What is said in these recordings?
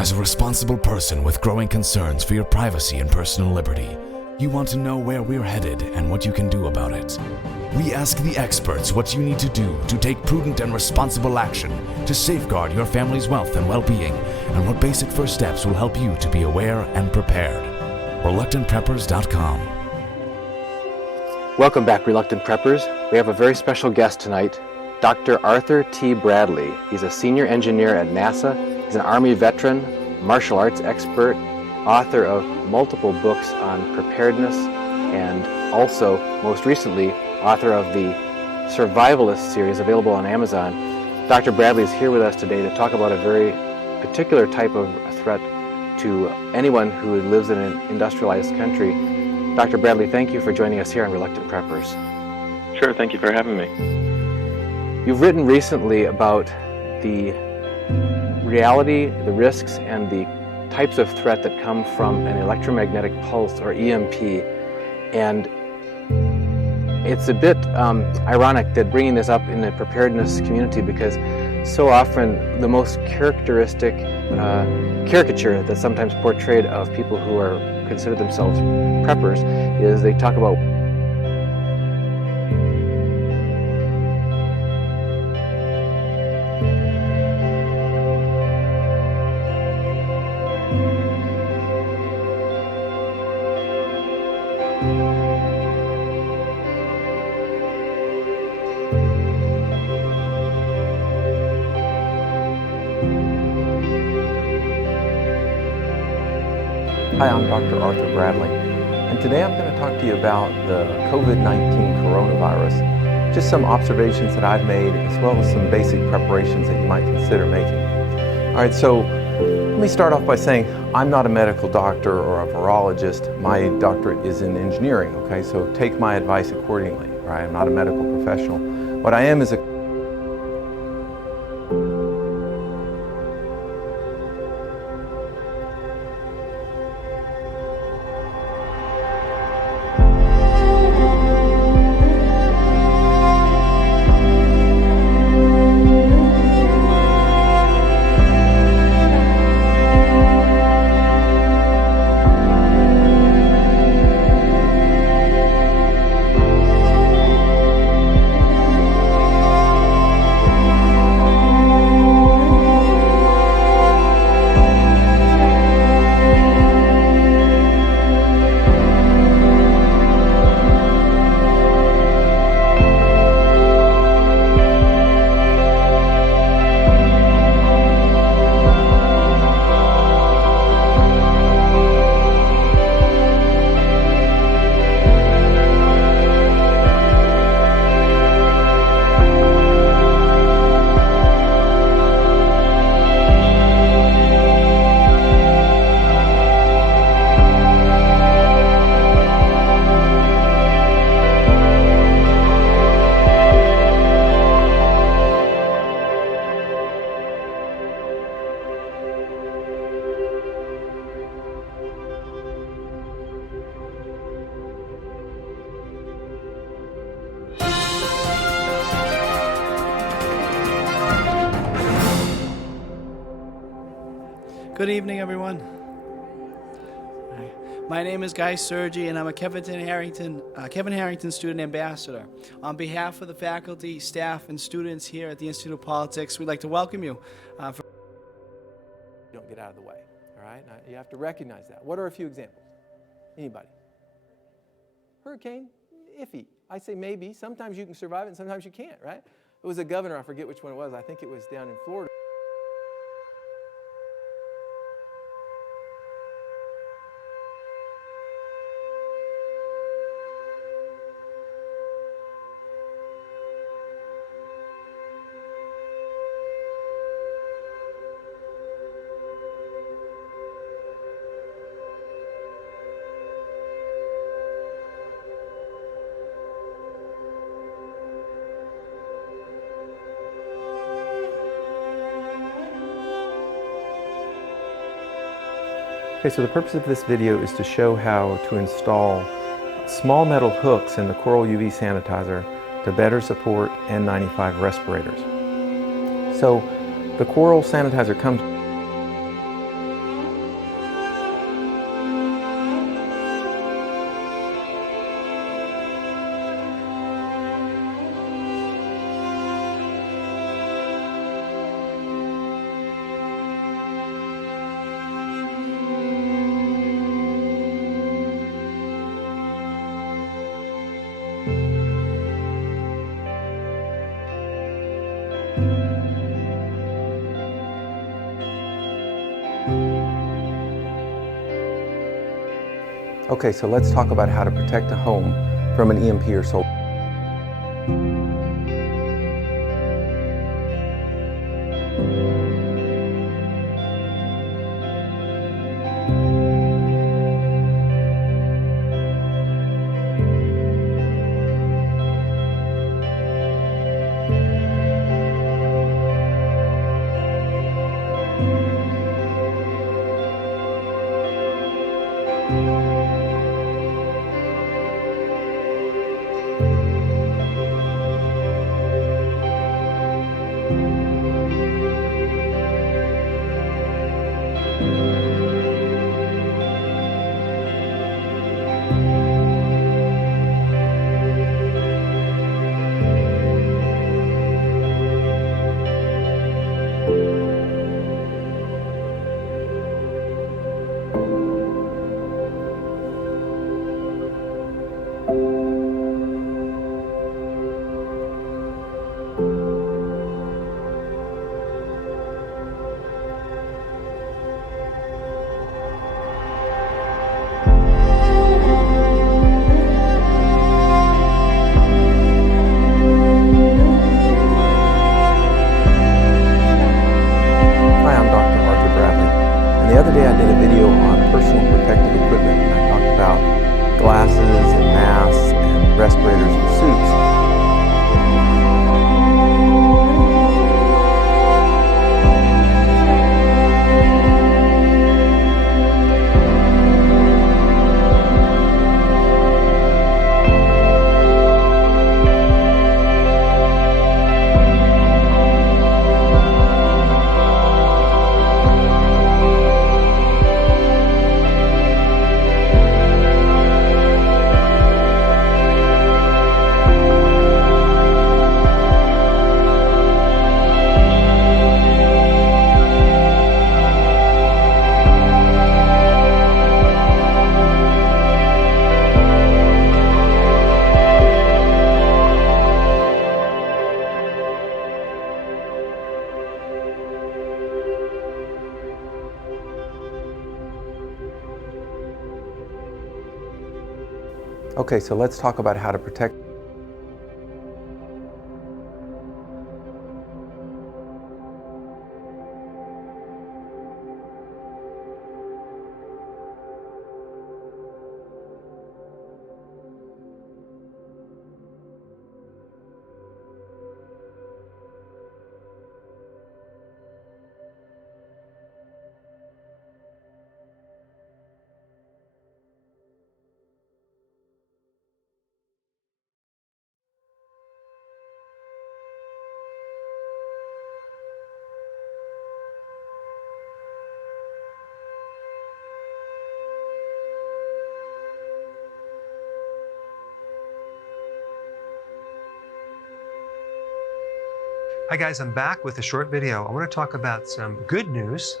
As a responsible person with growing concerns for your privacy and personal liberty, you want to know where we're headed and what you can do about it. We ask the experts what you need to do to take prudent and responsible action to safeguard your family's wealth and well-being, and what basic first steps will help you to be aware and prepared. ReluctantPreppers.com. Welcome back, Reluctant Preppers. We have a very special guest tonight, Dr. Arthur T. Bradley. He's a senior engineer at NASA. He's an Army veteran, martial arts expert, author of multiple books on preparedness, and also, most recently, author of the Survivalist series available on Amazon. Dr. Bradley is here with us today to talk about a very particular type of threat to anyone who lives in an industrialized country. Dr. Bradley, thank you for joining us here on Reluctant Preppers. Sure, thank you for having me. You've written recently about the reality, the risks, and the types of threat that come from an electromagnetic pulse, or EMP. And it's a bit ironic that bringing this up in the preparedness community, because so often the most characteristic caricature that's sometimes portrayed of people who are consider themselves preppers is they talk about Hi, I'm Dr. Arthur Bradley, and today I'm going to talk to you about the COVID-19 coronavirus, just some observations that I've made, as well as some basic preparations that you might consider making. All right, so let me start off by saying I'm not a medical doctor or a virologist. My doctorate is in engineering, okay? So take my advice accordingly, all right? I'm not a medical professional. What I am is a Good evening, everyone. Hi. My name is Guy Sergi, and I'm a Kevin Harrington Student Ambassador. On behalf of the faculty, staff, and students here at the Institute of Politics, we'd like to welcome you. don't get out of the way, all right? Now, you have to recognize that. What are a few examples? Anybody? Hurricane? Iffy. I say maybe. Sometimes you can survive it, and sometimes you can't, right? It was a governor, I forget which one it was. I think it was down in Florida. Okay, so the purpose of this video is to show how to install small metal hooks in the Coral UV sanitizer to better support N95 respirators. So the Coral sanitizer comes Okay, so let's talk about how to protect a home from an EMP or solar. other day I did a video on personal protective equipment, and I talked about glasses and masks and respirators and suits. Okay, so let's talk about how to protect. Hi guys, I'm back with a short video. I want to talk about some good news.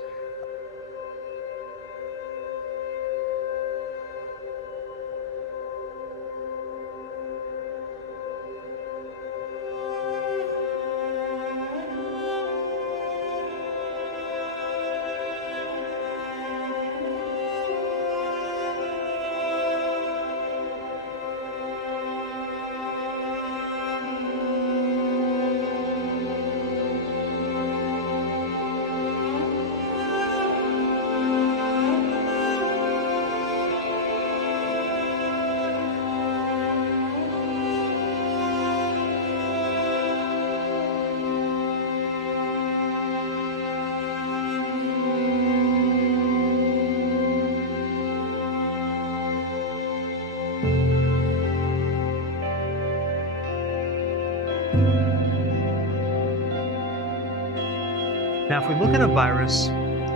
Now, if we look at a virus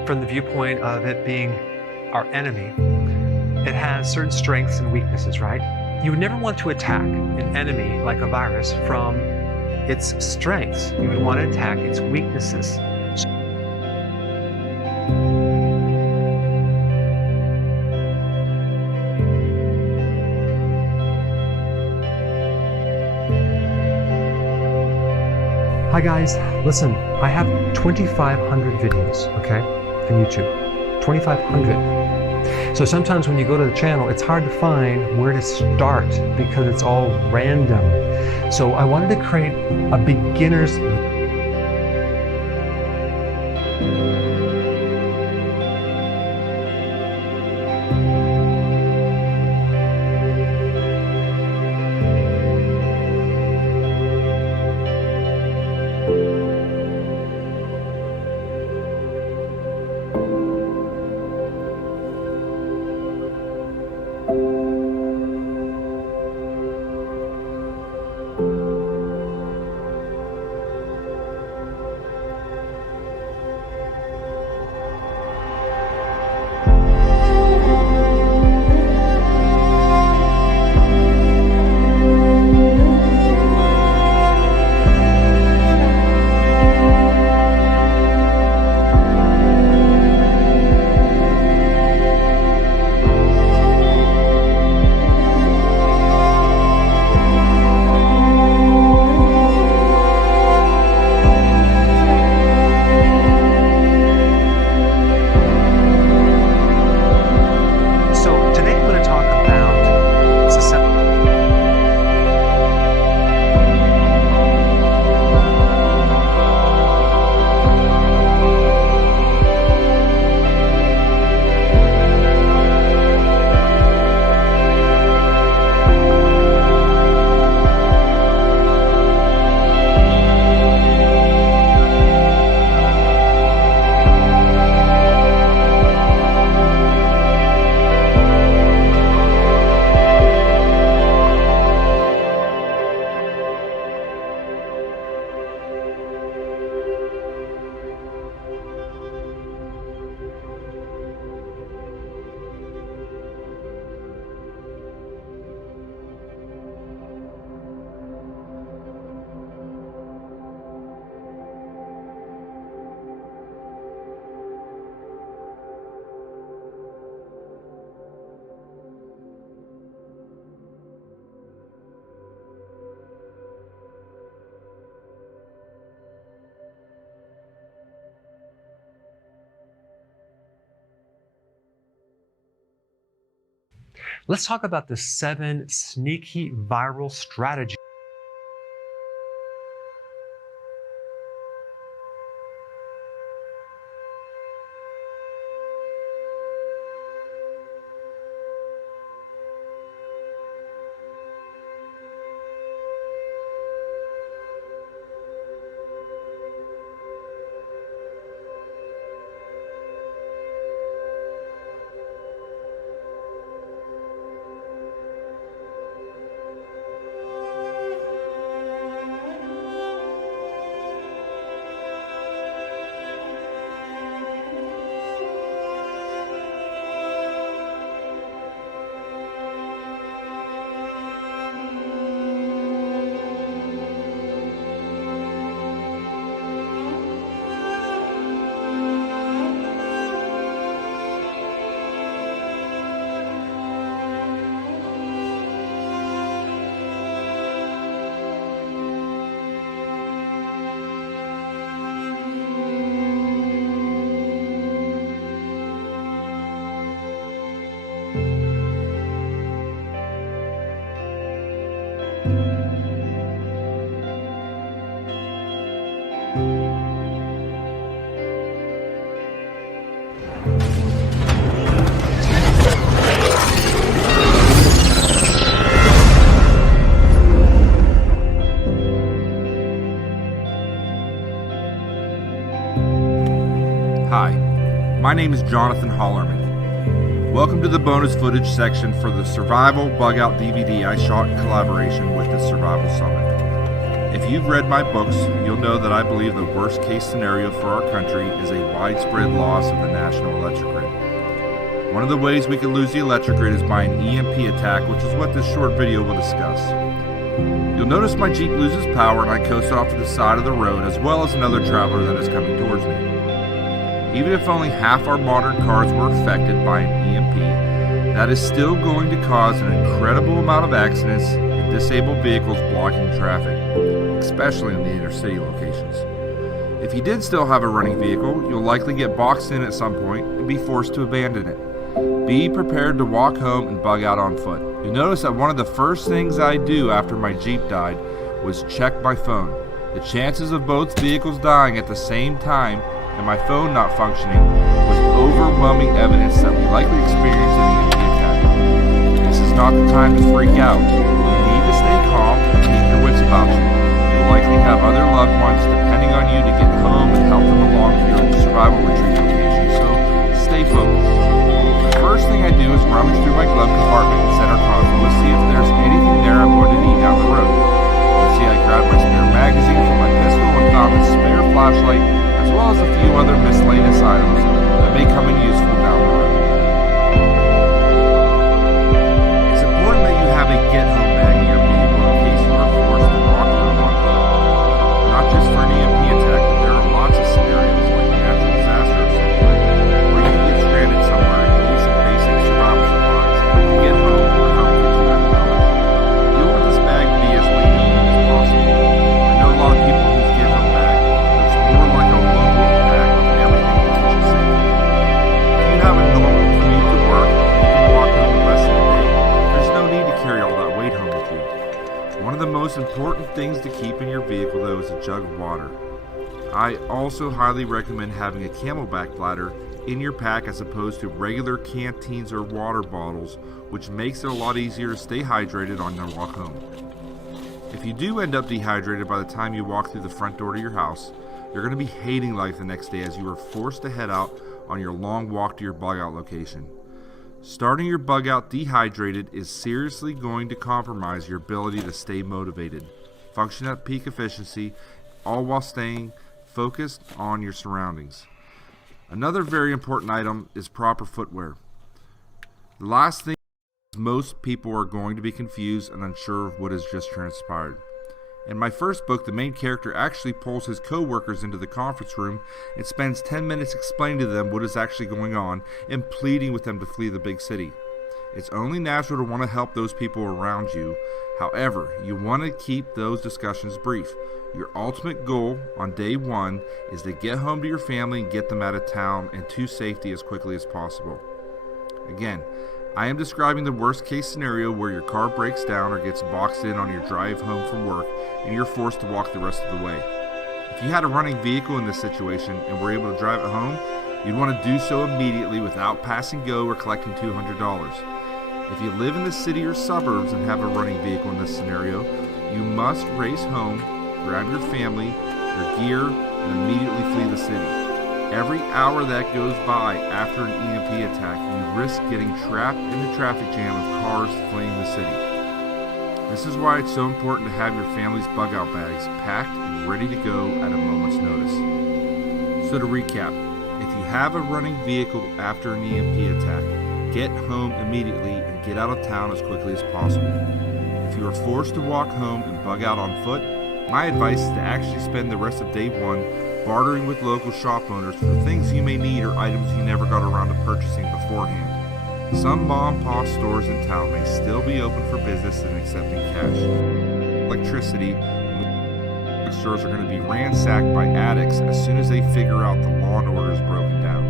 from the viewpoint of it being our enemy, it has certain strengths and weaknesses, right? You would never want to attack an enemy like a virus from its strengths. You would want to attack its weaknesses. Hi guys, listen, I have 2,500 videos, okay, on YouTube, 2,500. So sometimes when you go to the channel, it's hard to find where to start because it's all random. So I wanted to create a beginner's Let's talk about the 7 sneaky viral strategies. Hi, my name is Jonathan Hollerman. Welcome to the bonus footage section for the Survival Bug Out DVD I shot in collaboration with the Survival Summit. If you've read my books, you'll know that I believe the worst case scenario for our country is a widespread loss of the national electric grid. One of the ways we could lose the electric grid is by an EMP attack, which is what this short video will discuss. You'll notice my Jeep loses power and I coast off to the side of the road, as well as another traveler that is coming towards me. Even if only half our modern cars were affected by an EMP, that is still going to cause an incredible amount of accidents and disabled vehicles blocking traffic, especially in the inner city locations. If you did still have a running vehicle, you'll likely get boxed in at some point and be forced to abandon it. Be prepared to walk home and bug out on foot. You'll notice that one of the first things I do after my Jeep died was check my phone. The chances of both vehicles dying at the same time and my phone not functioning was overwhelming evidence that we likely experienced an EMP attack. This is not the time to freak out. You need to stay calm and keep your wits about you. You'll likely have other loved ones depending on you to get home and help them along to your survival retreat location, so stay focused. The first thing I do is rummage through my glove compartment and center console to see if there's anything there I'm going to need down the road. You'll see I grabbed my spare magazine from my pistol and found a spare flashlight, as well as a few other miscellaneous items that may come in useful down the road. It's important that you have a get-home bag in your vehicle in case you are forced to walk through one. Not just for an EMP attack, but there are lots of scenarios like a natural disaster or something where you can get stranded somewhere and you need some basic survival supplies to get home or help get you out of Dodge. You'll want this bag to be as lean and mean as possible. I know a lot of people whose get-home bag looks more like a lone wolf pack with everything in the kitchen sink. If you have a normal commute to work, you can walk home the rest of the day. There's no need to carry all that weight home with you. One of the most important things to keep in your vehicle, though, is a jug of water. I also highly recommend having a Camelback bladder in your pack as opposed to regular canteens or water bottles, which makes it a lot easier to stay hydrated on your walk home. If you do end up dehydrated by the time you walk through the front door to your house, you're going to be hating life the next day as you are forced to head out on your long walk to your bug out location. Starting your bug out dehydrated is seriously going to compromise your ability to stay motivated, function at peak efficiency, all while staying focused on your surroundings. Another very important item is proper footwear. The last thing is most people are going to be confused and unsure of what has just transpired. In my first book, the main character actually pulls his co-workers into the conference room and spends 10 minutes explaining to them what is actually going on and pleading with them to flee the big city. It's only natural to want to help those people around you. However, you want to keep those discussions brief. Your ultimate goal on day one is to get home to your family and get them out of town and to safety as quickly as possible. Again, I am describing the worst case scenario where your car breaks down or gets boxed in on your drive home from work and you're forced to walk the rest of the way. If you had a running vehicle in this situation and were able to drive it home, you'd want to do so immediately without passing go or collecting $200. If you live in the city or suburbs and have a running vehicle in this scenario, you must race home, grab your family, your gear, and immediately flee the city. Every hour that goes by after an EMP attack, you risk getting trapped in the traffic jam of cars fleeing the city. This is why it's so important to have your family's bug-out bags packed and ready to go at a moment's notice. So to recap, if you have a running vehicle after an EMP attack, get home immediately and get out of town as quickly as possible. If you are forced to walk home and bug out on foot, my advice is to actually spend the rest of day one bartering with local shop owners for things you may need or items you never got around to purchasing beforehand. Some mom-and-pop stores in town may still be open for business and accepting cash. Electricity stores are going to be ransacked by addicts as soon as they figure out the law and order is broken down.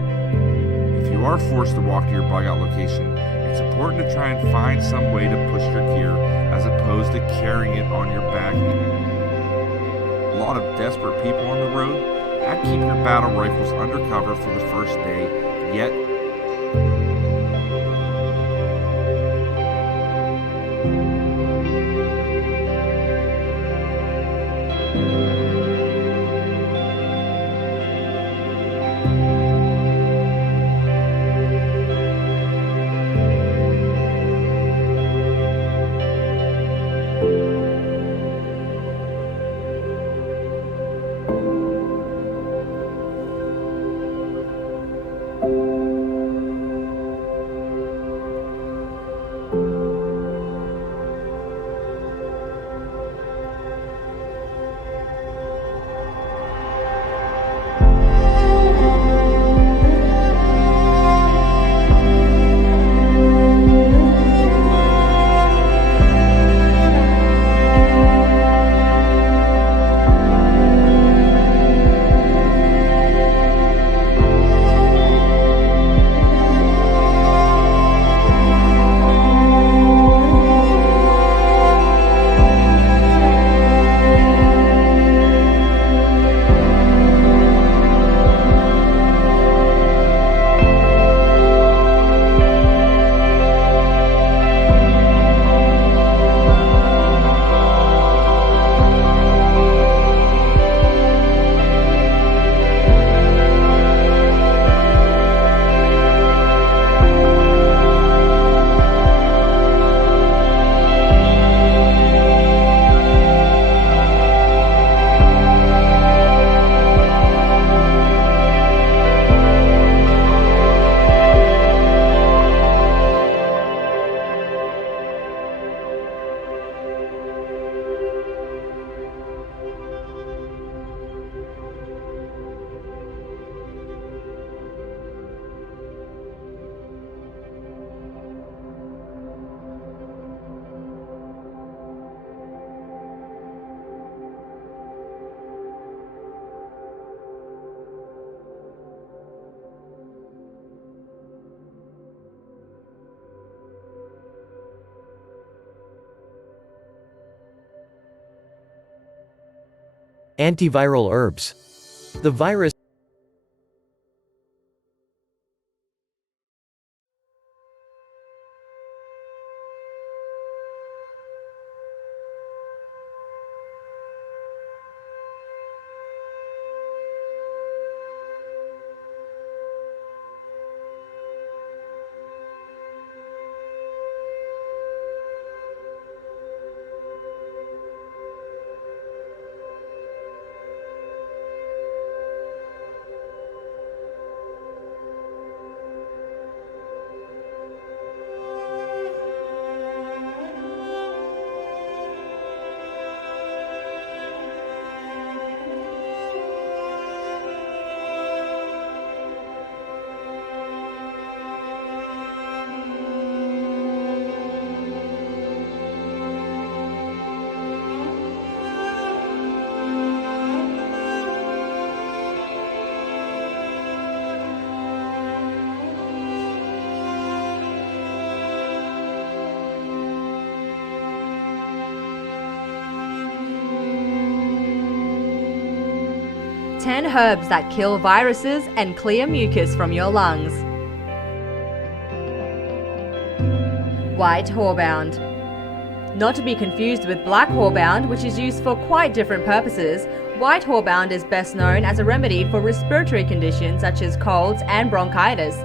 If you are forced to walk to your bug-out location, it's important to try and find some way to push your gear as opposed to carrying it on your back. A lot of desperate people on the road, I'd keep your battle rifles undercover for the first day, yet Antiviral herbs. The virus 10 herbs that kill viruses and clear mucus from your lungs. White horebound. Not to be confused with black horebound, which is used for quite different purposes, white horebound is best known as a remedy for respiratory conditions such as colds and bronchitis.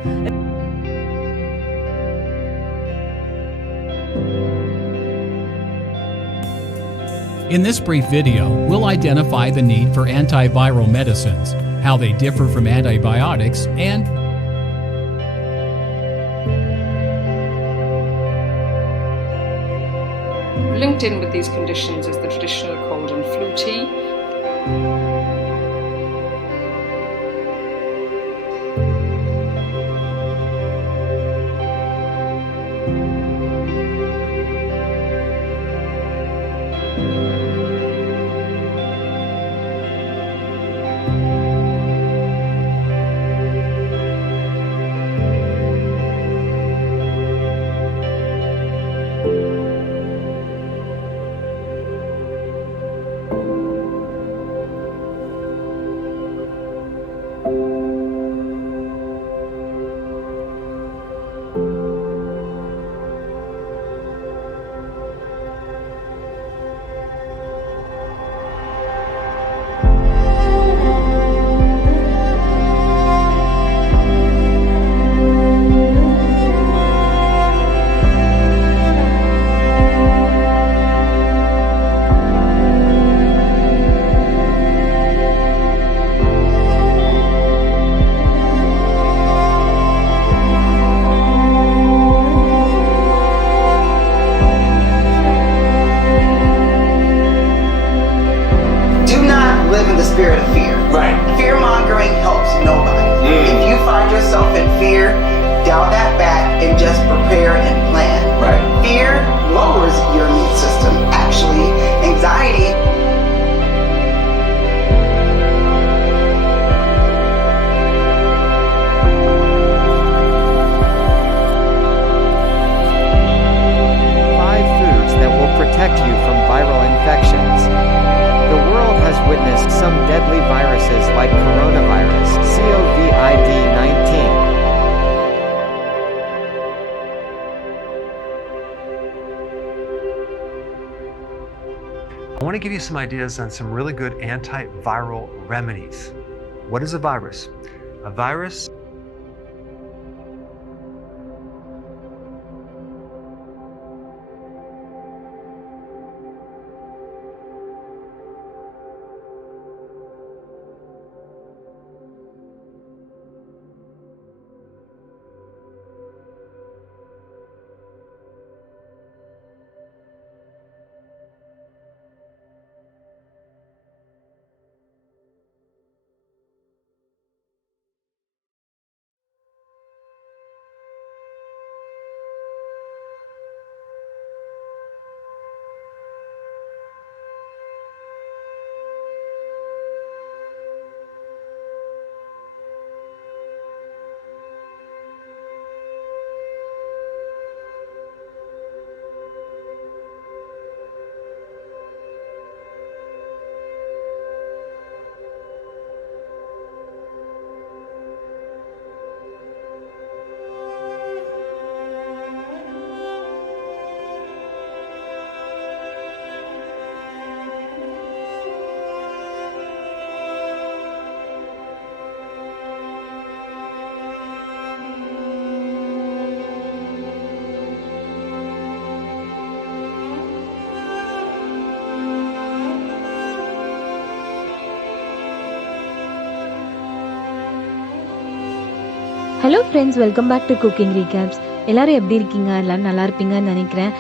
In this brief video, we'll identify the need for antiviral medicines, how they differ from antibiotics, and linked in with these conditions is the traditional cold and flu tea. spirit of fear. Right. Fear-mongering helps nobody. If you find yourself in fear, dial that back and just prepare and plan. Right. Fear lowers your immune system. Actually, anxiety protect you from viral infections. The world has witnessed some deadly viruses like coronavirus, COVID-19. I want to give you some ideas on some really good antiviral remedies. What is a virus? A virus hello friends, welcome back to cooking recaps. எல்லாரும் எப்படி இருக்கீங்க? எல்லாரும் நல்லா இருப்பீங்கன்னு நினைக்கிறேன்.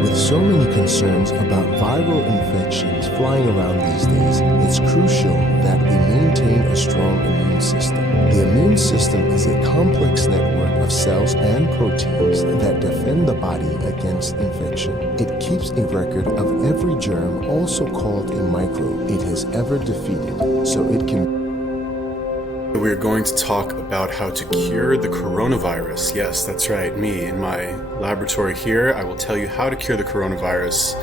With so many concerns about viral infections flying around these days, it's crucial that we maintain a strong immune system. The immune system is a complex network of cells and proteins that defend the body against infection. It keeps a record of every germ, also called a microbe, it has ever defeated, so it can. We're going to talk about how to cure the coronavirus. Yes, that's right, me in my laboratory here. I will tell you how to cure the coronavirus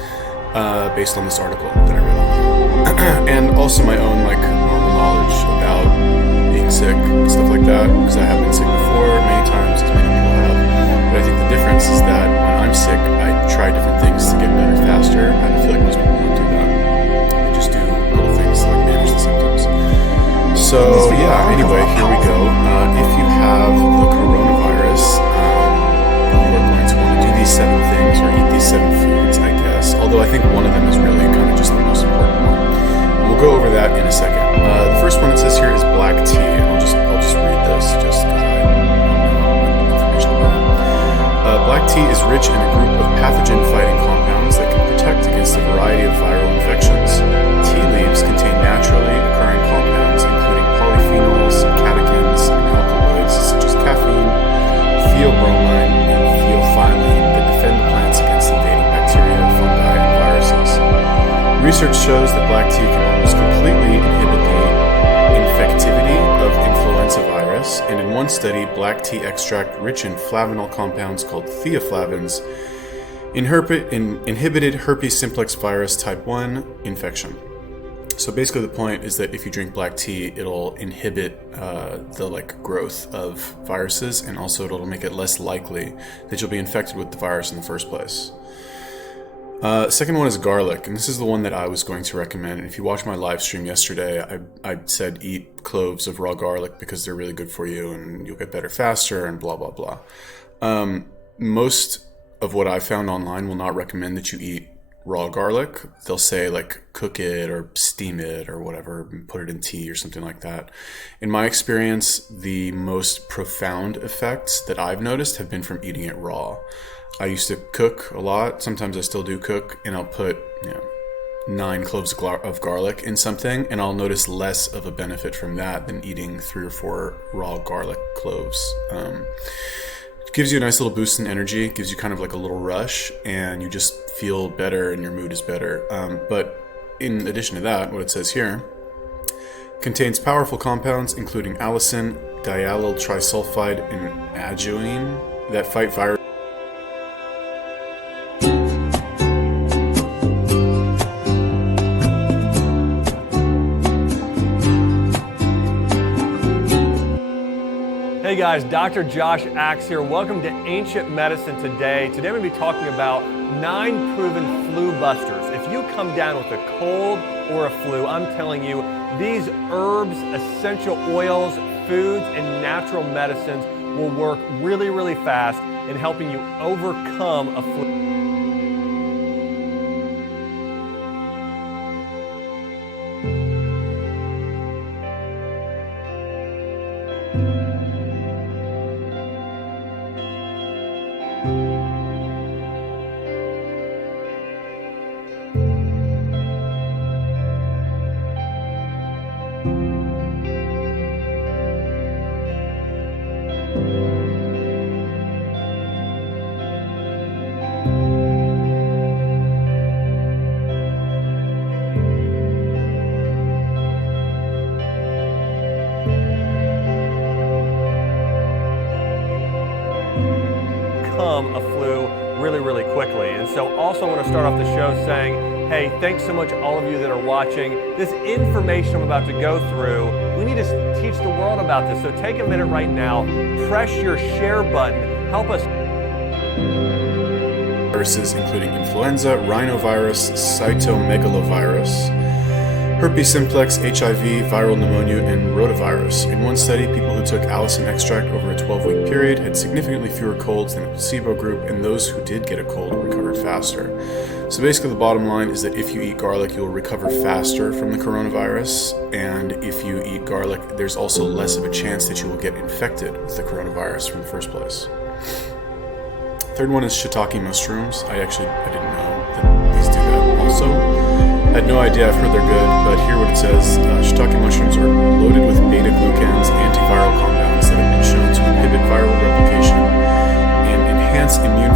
based on this article that I read. And also my own normal knowledge about being sick, stuff like that, because I have been sick before many times, as many people have. But I think the difference is that when I'm sick, I try different things to get better faster. I don't feel like most people don't do that. They just do little things to manage the symptoms. So yeah, anyway, here we go. If you have the coronavirus, you are going to want to do these 7 things or eat these 7 foods, I guess. Although I think one of them is really kind of just the most important one. And we'll go over that in a second. The first one it says here is black tea. And I'll just read this just because I don't know information about it. Black tea is rich in a group of pathogen-fighting compounds that can protect against a variety of viral infections. Tea leaves contain naturally occurring compounds, including polyphenols, catechins, and alkaloids such as caffeine, theobromine, and theophylline that defend the plants against invading bacteria, fungi, and viruses. Research shows that black tea can almost completely inhibit the infectivity of influenza virus, and in one study, black tea extract rich in flavanol compounds called theaflavins inhibited herpes simplex virus type 1 infection. So basically the point is that if you drink black tea, it'll inhibit the growth of viruses, and also it'll make it less likely that you'll be infected with the virus in the first place. Second one is garlic, and this is the one that I was going to recommend. And if you watched my live stream yesterday, I said eat cloves of raw garlic because they're really good for you and you'll get better faster and blah, blah, blah. Most of what I found online will not recommend that you eat raw garlic. They'll say cook it or steam it or whatever, and put it in tea or something like that. In my experience, the most profound effects that I've noticed have been from eating it raw. I used to cook a lot. Sometimes I still do cook, and I'll put 9 cloves of garlic in something, and I'll notice less of a benefit from that than eating 3 or 4 raw garlic cloves. It gives you a nice little boost in energy, gives you kind of a little rush, and you just feel better and your mood is better. But in addition to that, what it says here, contains powerful compounds including allicin, diallyl trisulfide, and ajoine that fight virus. Hey guys, Dr. Josh Axe here. Welcome to Ancient Medicine Today. Today I'm going to be talking about 9 proven flu busters. If you come down with a cold or a flu, I'm telling you, these herbs, essential oils, foods, and natural medicines will work really, really fast in helping you overcome a flu. A flu really quickly. And so also I want to start off the show saying, hey, thanks so much all of you that are watching. This information I'm about to go through, we need to teach the world about this. So take a minute right now, press your share button, help us. Viruses including influenza, rhinovirus, cytomegalovirus, herpes simplex, HIV, viral pneumonia, and rotavirus. In one study, people who took allicin extract over a 12-week period had significantly fewer colds than a placebo group, and those who did get a cold recovered faster. So basically the bottom line is that if you eat garlic, you'll recover faster from the coronavirus, and if you eat garlic, there's also less of a chance that you will get infected with the coronavirus from the first place. Third one is shiitake mushrooms. I didn't know that these do that also. I had no idea. I've heard they're good, but here what it says, shiitake mushrooms are loaded with beta-glucans, antiviral compounds that have been shown to inhibit viral replication and enhance immune.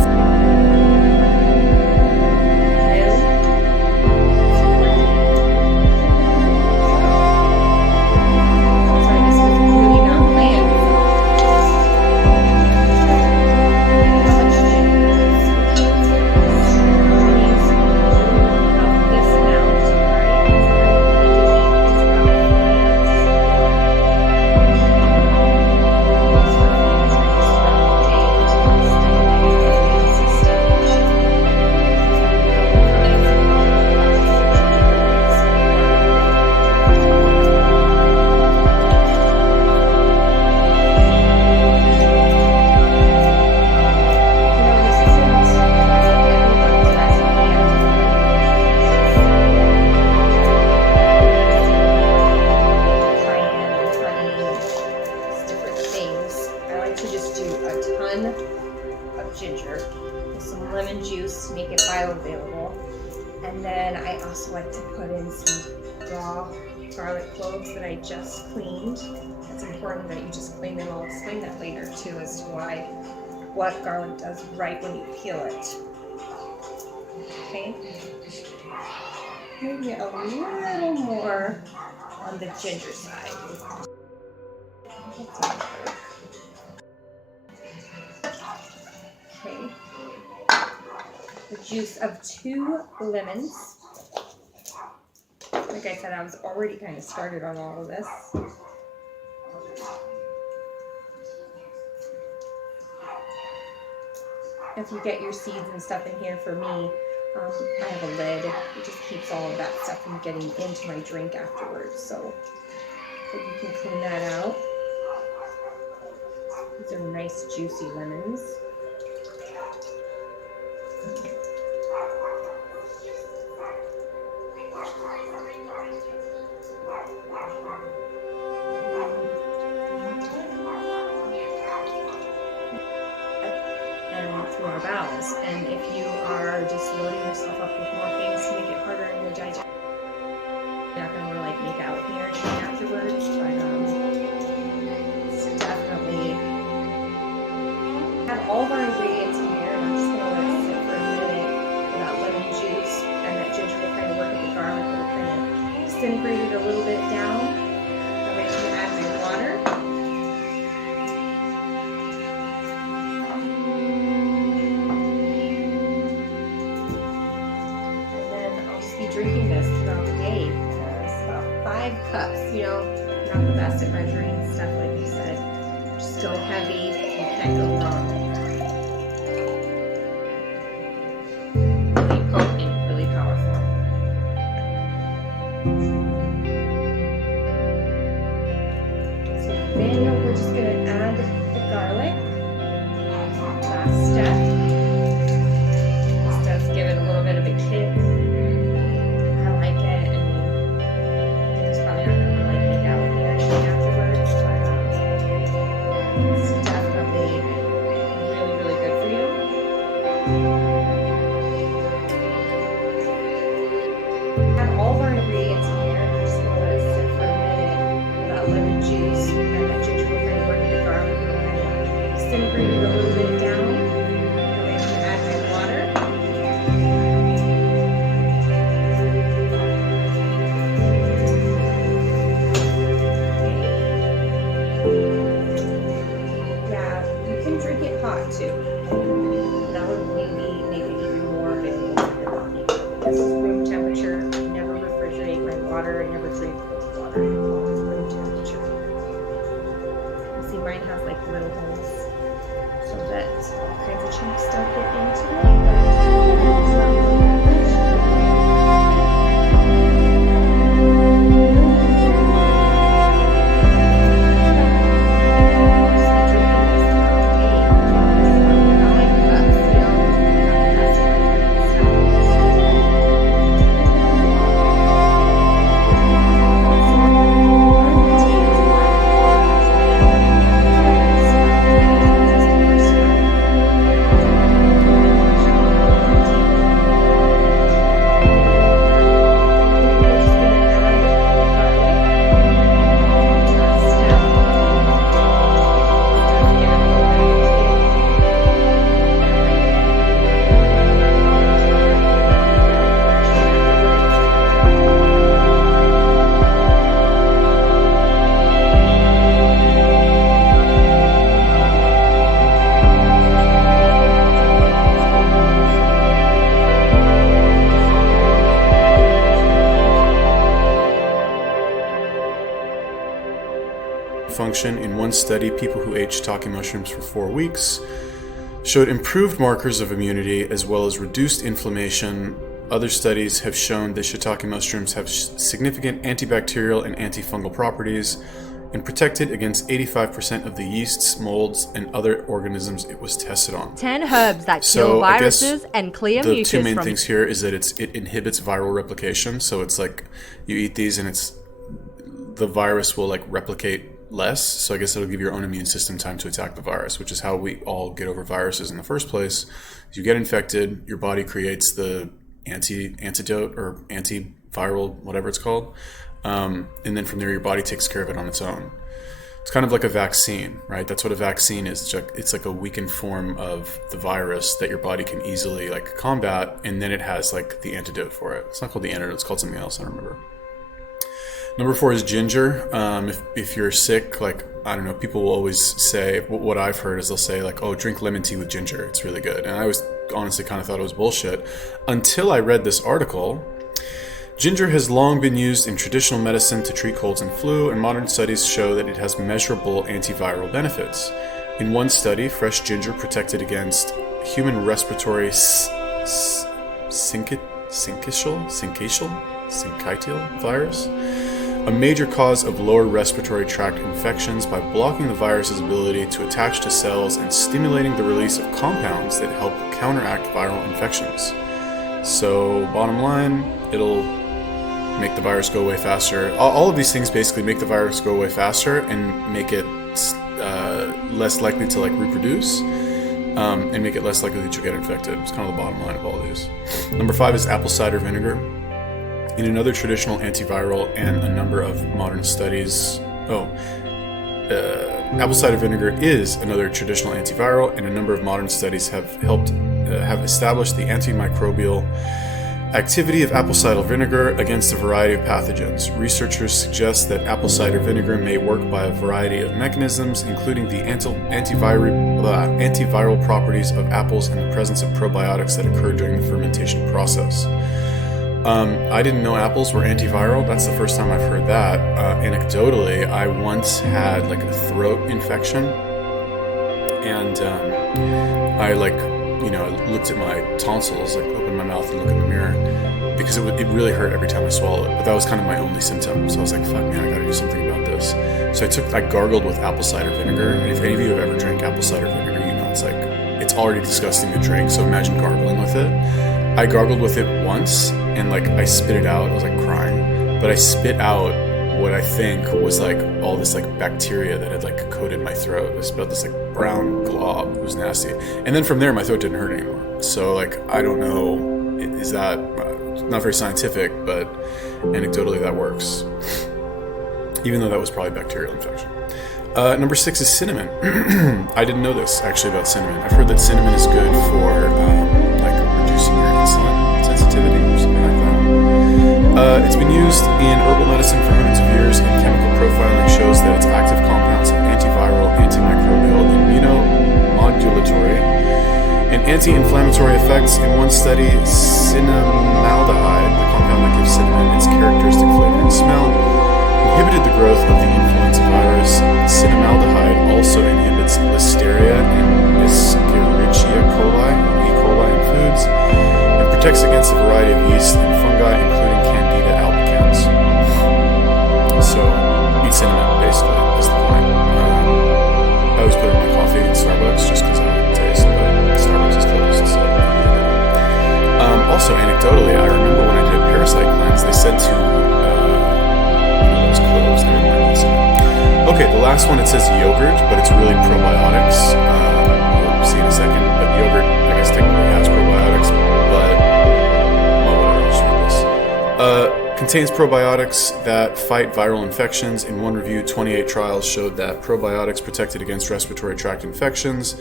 ginger with some lemon juice to make it bioavailable. And then I also like to put in some raw garlic cloves that I just cleaned. It's important that you just clean them. I'll explain that later too as to what garlic does right when you peel it. Okay. Maybe a little more on the ginger side. Okay. The juice of 2 lemons. Like I said, I was already kind of started on all of this. If you get your seeds and stuff in here, for me, I have a lid. It just keeps all of that stuff from getting into my drink afterwards. So you can clean that out. These are nice juicy lemons. And through our bowels. And if you are just loading yourself up with more things to make it harder on your digestion, you're not going to want to like make out here anything afterwards, but it's definitely have all of our ingredients in here, and I'm just going to let it sit for a minute with that lemon juice, and that ginger will kind of work with the garlic, will kind of disintegrate it a little bit down. That way I can add my water. Drinking this throughout the day. It's about 5 cups. You know, not the best at measuring stuff, like you said. Just go heavy. You can't go wrong. Really potent, really powerful. So then we're just going to add the garlic. Last step. This does give it a little bit of a kick. Disintegrate it a little bit down. I'm going to add my water. Yeah, you can drink it hot too. That would make it even more available for your body. This is room temperature. I never refrigerate my water. I never drink cold water. Always room temperature. You see, mine has like little holes, so that all kinds of chunks don't get into it. function. In one study, people who ate shiitake mushrooms for 4 weeks showed improved markers of immunity as well as reduced inflammation. Other studies have shown that shiitake mushrooms have significant antibacterial and antifungal properties and protected against 85% of the yeasts, molds, and other organisms it was tested on. 10 herbs that kill viruses and clear mucus from... The two main things here is that it inhibits viral replication. So it's like you eat these and the virus will like replicate less. So I guess it'll give your own immune system time to attack the virus, which is how we all get over viruses in the first place. You get infected, your body creates the antidote or antiviral, whatever it's called. And then from there, your body takes care of it on its own. It's kind of like a vaccine, right? That's what a vaccine is. It's like a weakened form of the virus that your body can easily like combat, and then it has like the antidote for it. It's not called the antidote, it's called something else, I don't remember. Number 4 is ginger. If you're sick, like, I don't know, people will always say, what I've heard is they'll say like, oh, drink lemon tea with ginger, it's really good. And I always honestly kind of thought it was bullshit until I read this article. Ginger has long been used in traditional medicine to treat colds and flu, and modern studies show that it has measurable antiviral benefits. In one study, fresh ginger protected against human respiratory syncytial virus, a major cause of lower respiratory tract infections, by blocking the virus's ability to attach to cells and stimulating the release of compounds that help counteract viral infections. So, bottom line, it'll make the virus go away faster. All of these things basically make the virus go away faster and make it less likely to like reproduce, and make it less likely that you'll get infected. It's kind of the bottom line of all of these. Number 5 is apple cider vinegar. In another traditional antiviral and a number of modern studies, apple cider vinegar is another traditional antiviral, and a number of modern studies have established the antimicrobial activity of apple cider vinegar against a variety of pathogens. Researchers suggest that apple cider vinegar may work by a variety of mechanisms, including the antiviral properties of apples and the presence of probiotics that occur during the fermentation process. I didn't know apples were antiviral. That's the first time I've heard that. Anecdotally, I once had like a throat infection, and I looked at my tonsils, like opened my mouth and looked in the mirror, because it really hurt every time I swallowed. But that was kind of my only symptom. So I was like, fuck man, I gotta do something about this. So I gargled with apple cider vinegar. And if any of you have ever drank apple cider vinegar, you know it's already disgusting to drink. So imagine gargling with it. I gargled with it once, and like I spit it out. I was like crying, but I spit out what I think was like all this like bacteria that had like coated my throat. I spit out this like brown glob. It was nasty. And then from there, my throat didn't hurt anymore. So like, I don't know, is that not very scientific, but anecdotally that works. Even though that was probably bacterial infection. Number 6 is cinnamon. I didn't know this actually about cinnamon. I've heard that cinnamon is good for like reducing your insulin sensitivity or something like that. It's been used in herbal medicine for hundreds of years, and chemical profiling shows that its active compounds have antiviral, antimicrobial, immunomodulatory, and anti-inflammatory effects. In one study, cinnamaldehyde, the compound that gives cinnamon its characteristic flavor and smell, inhibited the growth of the influenza virus. Cinnamaldehyde also inhibits Listeria and Escherichia coli, E. coli in foods, and protects against a variety of yeast and fungi, including Candida albicans. So, eat cinnamon, basically, is the point. I always put it in my coffee at Starbucks just because I like the taste, but Starbucks is closed, so also, anecdotally, I remember when I did a parasite cleanse, they said to closed. Okay, the last one, it says yogurt, but it's really probiotics. We'll see in a second. But yogurt, I guess, technically has probiotics, but whatever, I'll just read this. Contains probiotics that fight viral infections. In one review, 28 trials showed that probiotics protected against respiratory tract infections.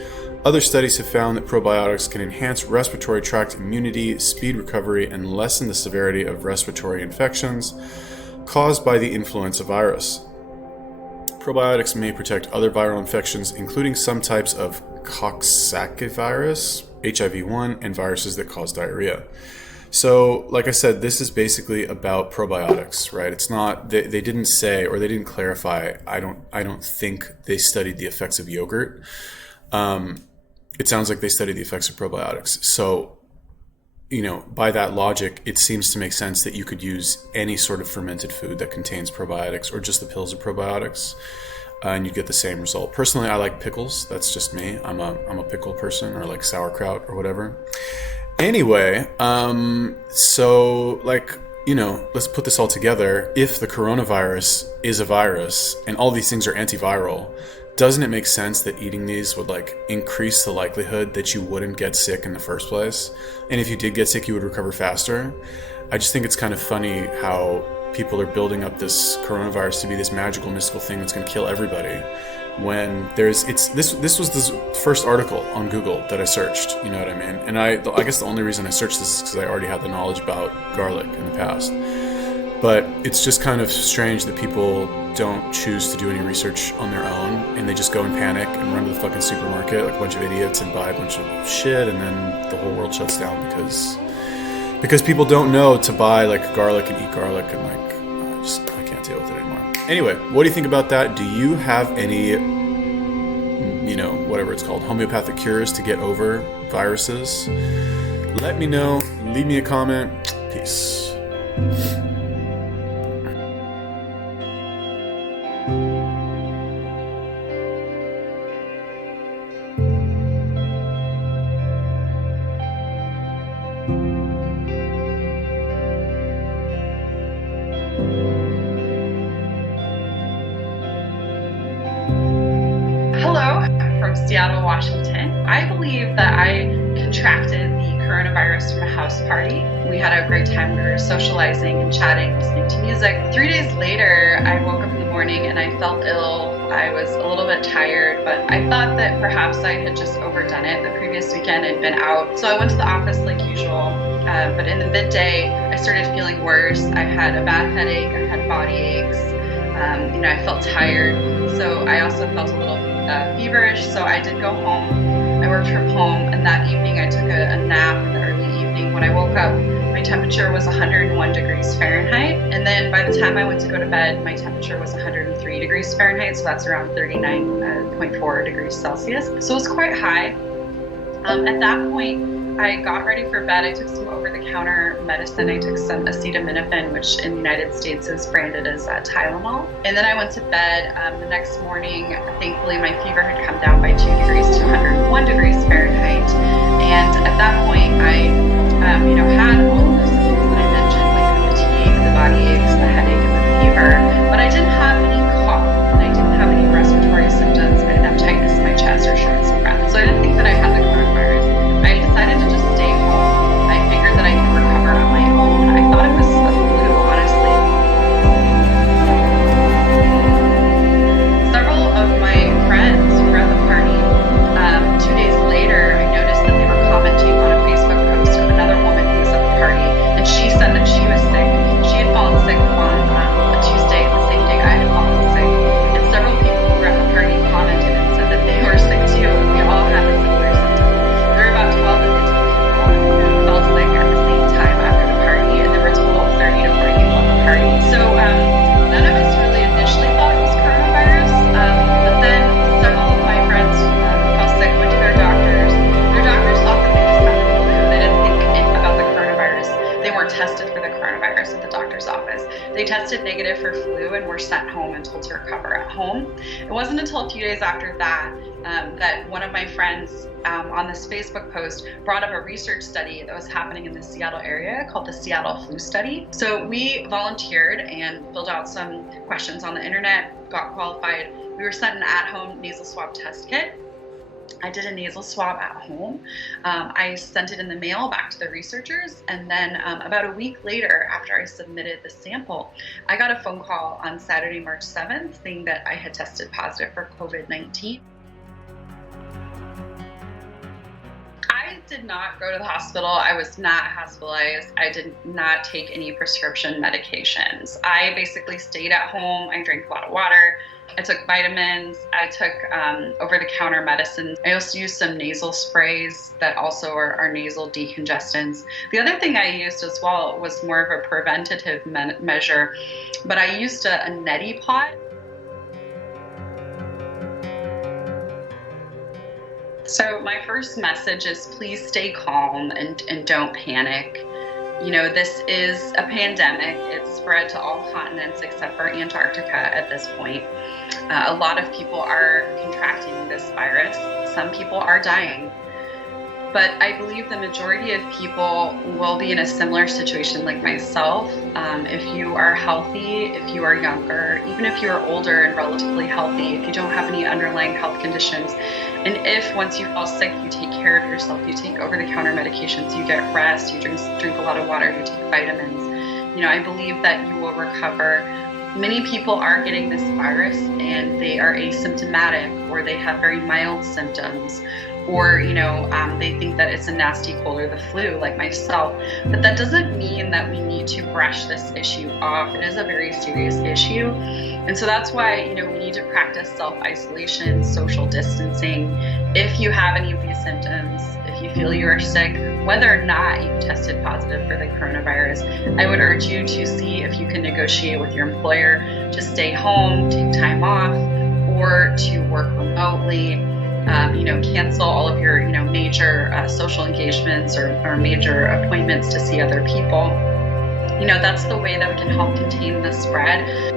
Other studies have found that probiotics can enhance respiratory tract immunity, speed recovery, and lessen the severity of respiratory infections caused by the influenza virus. Probiotics may protect other viral infections, including some types of coccidiovirus, HIV-1, and viruses that cause diarrhea. So, like I said, this is basically about probiotics, right? It's not, they didn't say, or they didn't clarify, I don't think they studied the effects of yogurt. It sounds like they studied the effects of probiotics. So, by that logic, it seems to make sense that you could use any sort of fermented food that contains probiotics or just the pills of probiotics, and you'd get the same result. Personally, I like pickles. That's just me. I'm a pickle person, or like sauerkraut or whatever. Anyway, so let's put this all together. If the coronavirus is a virus and all these things are antiviral, doesn't it make sense that eating these would increase the likelihood that you wouldn't get sick in the first place? And if you did get sick, you would recover faster. I just think it's kind of funny how people are building up this coronavirus to be this magical, mystical thing that's going to kill everybody, when this was the first article on Google that I searched, you know what I mean? And I guess the only reason I searched this is because I already had the knowledge about garlic in the past. But it's just kind of strange that people don't choose to do any research on their own, and they just go in panic and run to the fucking supermarket like a bunch of idiots and buy a bunch of shit, and then the whole world shuts down because people don't know to buy garlic and eat garlic, and I can't deal with it anymore. Anyway, what do you think about that? Do you have any, whatever it's called, homeopathic cures to get over viruses? Let me know. Leave me a comment. Peace. Seattle, Washington. I believe that I contracted the coronavirus from a house party. We had a great time. We were socializing and chatting, listening to music. 3 days later, I woke up in the morning and I felt ill. I was a little bit tired, but I thought that perhaps I had just overdone it the previous weekend and been out. So I went to the office like usual, but in the midday, I started feeling worse. I had a bad headache. I had body aches. I felt tired. So I also felt a little feverish, so I did go home. I worked from home, and that evening I took a nap in the early evening. When I woke up, my temperature was 101 degrees Fahrenheit, and then by the time I went to go to bed, my temperature was 103 degrees Fahrenheit, so that's around 39.4 degrees Celsius. So it was quite high. At that point, I got ready for bed. I took some over-the-counter medicine. I took some acetaminophen, which in the United States is branded as Tylenol. And then I went to bed. The next morning, thankfully, my fever had come down by 2 degrees to 101 degrees Fahrenheit. And at that point, I, had all of the symptoms that I mentioned, like the fatigue, the body aches, the headache, and the fever. But I didn't have any cough, and I didn't have any respiratory symptoms. I didn't have tightness in my chest or shortness of breath. So I didn't think that I had the coronavirus. I decided to just stay home. I figured that I could recover on my own. I thought it was a flu, honestly. Several of my friends who were at the party, 2 days later, I noticed that they were commenting on a Facebook post of another woman who was at the party, and she said that she was sick. She had fallen sick on a Tuesday, the same day I had fallen sick. And several people who were at the party commented and said that they were sick too, and we all had the similar symptoms. There were about 12 to 15 people who fell sick at the same time after the party, and there were a total of 30 to 40 people at the party. So none of us really initially thought it was coronavirus, but then several of my friends who fell sick went to their doctors. Their doctors thought that they just had the flu. They didn't think about the coronavirus. They weren't tested for the coronavirus at the doctor's office. They tested negative for flu and were sent home and told to recover at home. It wasn't until a few days after that that one of my friends on this Facebook post brought up a research study that was happening in the Seattle area called the Seattle Flu Study. So we volunteered and filled out some questions on the internet, got qualified. We were sent an at-home nasal swab test kit. I did a nasal swab at home. I sent it in the mail back to the researchers, and then about a week later, after I submitted the sample, I got a phone call on Saturday, March 7th, saying that I had tested positive for COVID-19. I did not go to the hospital. I was not hospitalized. I did not take any prescription medications. I basically stayed at home. I drank a lot of water. I took vitamins, I took over-the-counter medicines. I also used some nasal sprays that also are nasal decongestants. The other thing I used as well was more of a preventative measure, but I used a neti pot. So my first message is please stay calm and don't panic. You know, this is a pandemic. It's spread to all continents except for Antarctica at this point. A lot of people are contracting this virus. Some people are dying. But I believe the majority of people will be in a similar situation like myself. If you are healthy, if you are younger, even if you are older and relatively healthy, if you don't have any underlying health conditions, and if once you fall sick, you take care of yourself, you take over-the-counter medications, you get rest, you drink a lot of water, you take vitamins, you know, I believe that you will recover. Many people are getting this virus and they are asymptomatic or they have very mild symptoms, or they think that it's a nasty cold or the flu like myself. But that doesn't mean that we need to brush this issue off. It is a very serious issue. And so that's why, we need to practice self-isolation, social distancing. If you have any of these symptoms, if you feel you are sick, whether or not you've tested positive for the coronavirus, I would urge you to see if you can negotiate with your employer to stay home, take time off, or to work remotely. Cancel all of your, major social engagements or major appointments to see other people. That's the way that we can help contain the spread.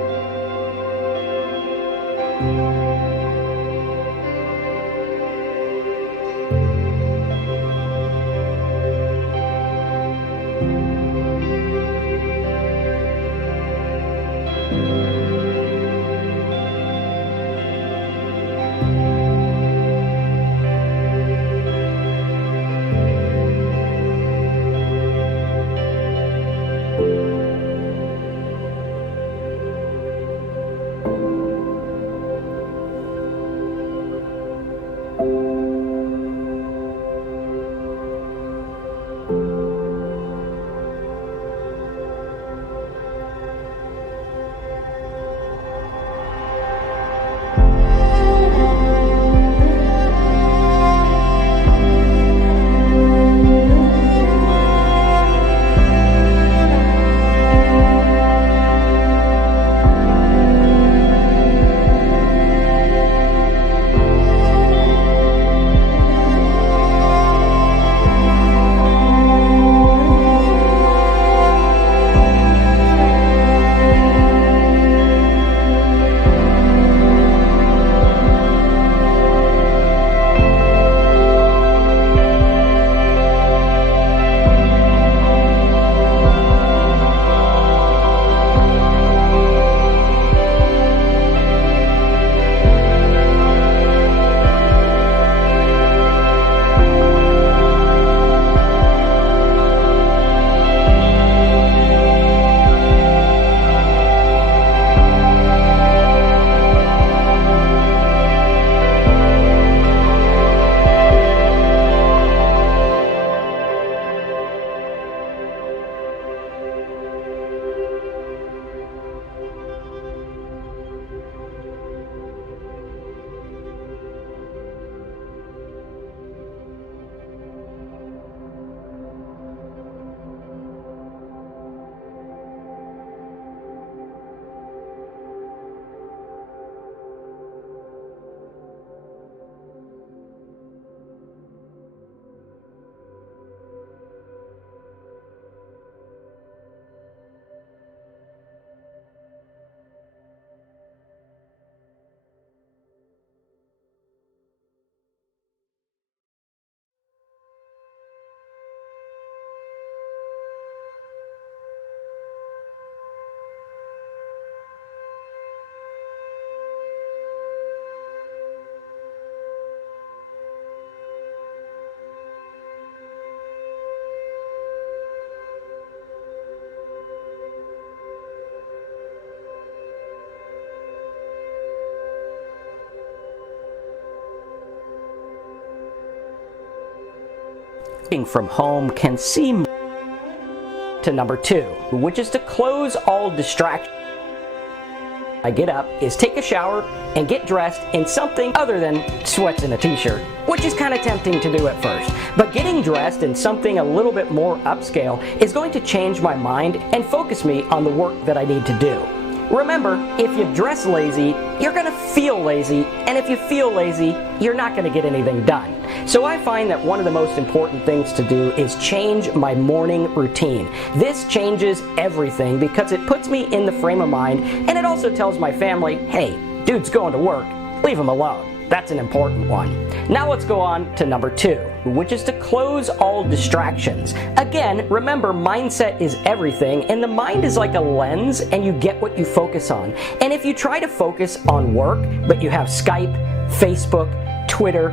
Working from home can seem to number 2, which is to close all distractions. I get up is take a shower and get dressed in something other than sweats and a t-shirt, which is kind of tempting to do at first. But getting dressed in something a little bit more upscale is going to change my mind and focus me on the work that I need to do. Remember, if you dress lazy, you're going to feel lazy, and if you feel lazy, you're not going to get anything done. So I find that one of the most important things to do is change my morning routine. This changes everything because it puts me in the frame of mind, and it also tells my family, hey, dude's going to work, leave him alone. That's an important one. Now let's go on to number 2, which is to close all distractions. Again, remember, mindset is everything, and the mind is like a lens, and you get what you focus on. And if you try to focus on work, but you have Skype, Facebook, Twitter,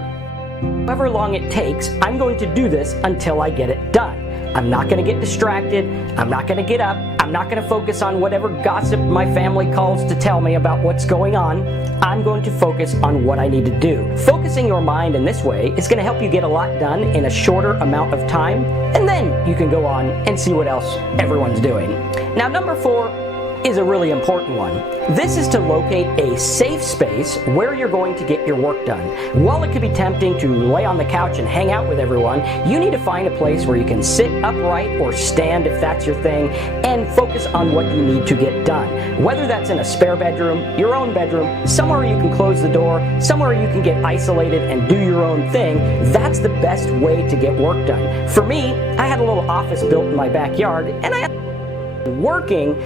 however long it takes, I'm going to do this until I get it done. I'm not going to get distracted. I'm not going to get up. I'm not going to focus on whatever gossip my family calls to tell me about what's going on. I'm going to focus on what I need to do. Focusing your mind in this way is going to help you get a lot done in a shorter amount of time, and then you can go on and see what else everyone's doing. Now, number 4 is a really important one. This is to locate a safe space where you're going to get your work done. While it could be tempting to lay on the couch and hang out with everyone, you need to find a place where you can sit upright or stand if that's your thing and focus on what you need to get done. Whether that's in a spare bedroom, your own bedroom, somewhere you can close the door, somewhere you can get isolated and do your own thing, that's the best way to get work done. For me, I had a little office built in my backyard, and I had working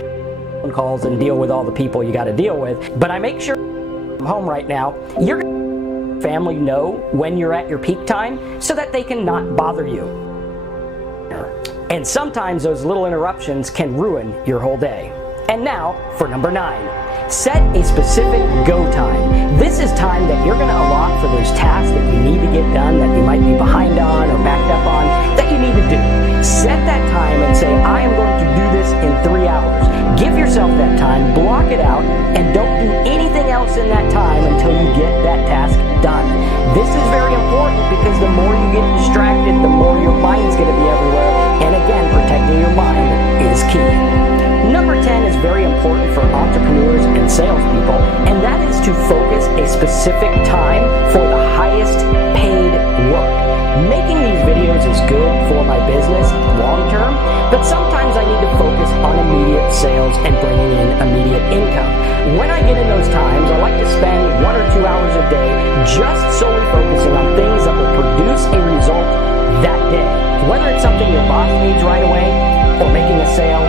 calls and deal with all the people you got to deal with, but I make sure I'm home right now. Your family know when you're at your peak time so that they can not bother you. And sometimes those little interruptions can ruin your whole day. And now for number 9. Set a specific go time. This is time that you're going to allot for those tasks that you need to get done, that you might be behind on or backed up on, that you need to do. Set that time and say, I am going to do this in 3 hours. Give yourself that time, block it out, and don't do anything else in that time until you get that task done. This is very important because the more you get distracted, the more your mind's going to be everywhere. And again, protecting your mind is key. Number 10 is very important for entrepreneurs and salespeople, and that is to focus a specific time for the highest paid work. Making these videos is good for my business long term, but sometimes I need to focus on immediate sales and bringing in immediate income. When I get in those times, I like to spend 1 or 2 hours a day just solely focusing on things that will produce a result that day. Whether it's something your boss needs right away, or making a sale,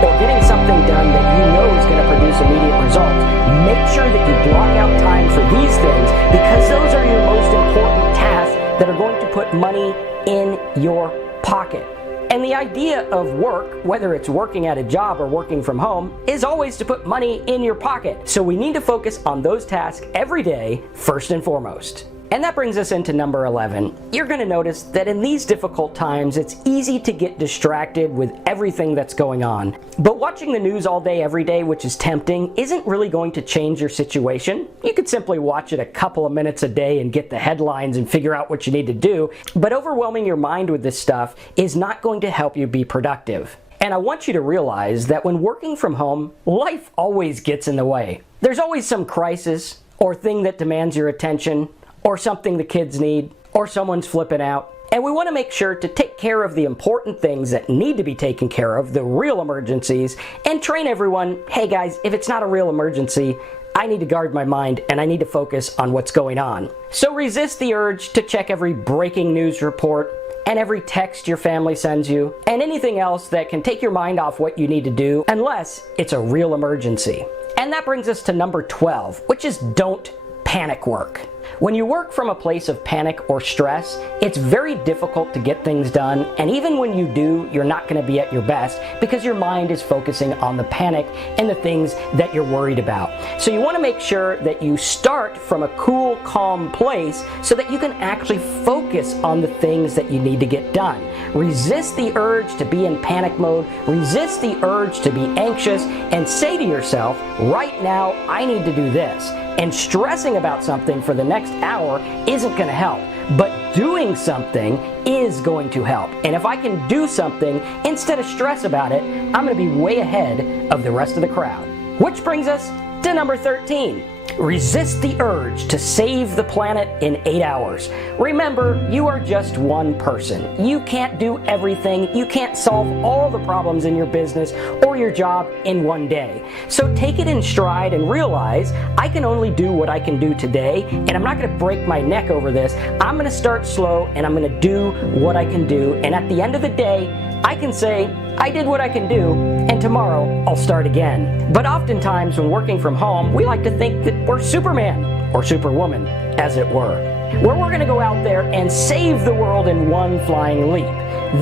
or getting something done that you know is going to produce immediate results. Make sure that you block out time for these things because those are your most important tasks that are going to put money in your pocket. And the idea of work, whether it's working at a job or working from home, is always to put money in your pocket. So we need to focus on those tasks every day, first and foremost. And that brings us into number 11. You're going to notice that in these difficult times, it's easy to get distracted with everything that's going on. But watching the news all day, every day, which is tempting, isn't really going to change your situation. You could simply watch it a couple of minutes a day and get the headlines and figure out what you need to do. But overwhelming your mind with this stuff is not going to help you be productive. And I want you to realize that when working from home, life always gets in the way. There's always some crisis or thing that demands your attention, or something the kids need, or someone's flipping out. And we want to make sure to take care of the important things that need to be taken care of, the real emergencies, and train everyone, hey guys, if it's not a real emergency, I need to guard my mind and I need to focus on what's going on. So resist the urge to check every breaking news report and every text your family sends you, and anything else that can take your mind off what you need to do, unless it's a real emergency. And that brings us to number 12, which is don't panic work. When you work from a place of panic or stress, it's very difficult to get things done, and even when you do, you're not going to be at your best because your mind is focusing on the panic and the things that you're worried about. So you want to make sure that you start from a cool, calm place so that you can actually focus on the things that you need to get done. Resist the urge to be in panic mode, resist the urge to be anxious, and say to yourself, right now, I need to do this. And stressing about something for the next hour isn't going to help, but doing something is going to help. And if I can do something instead of stress about it, I'm going to be way ahead of the rest of the crowd. Which brings us To number 13, resist the urge to save the planet in 8 hours. Remember, you are just one person. You can't do everything. You can't solve all the problems in your business or your job in one day. So take it in stride and realize I can only do what I can do today, and I'm not going to break my neck over this. I'm going to start slow, and I'm going to do what I can do. And at the end of the day, I can say, I did what I can do, and tomorrow I'll start again. But oftentimes when working from home, we like to think that we're Superman, or Superwoman, as it were, where we're going to go out there and save the world in one flying leap.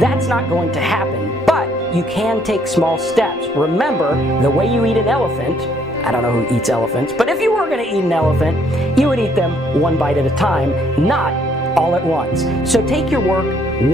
That's not going to happen, but you can take small steps. Remember, the way you eat an elephant, I don't know who eats elephants, but if you were going to eat an elephant, you would eat them one bite at a time, not all at once. So take your work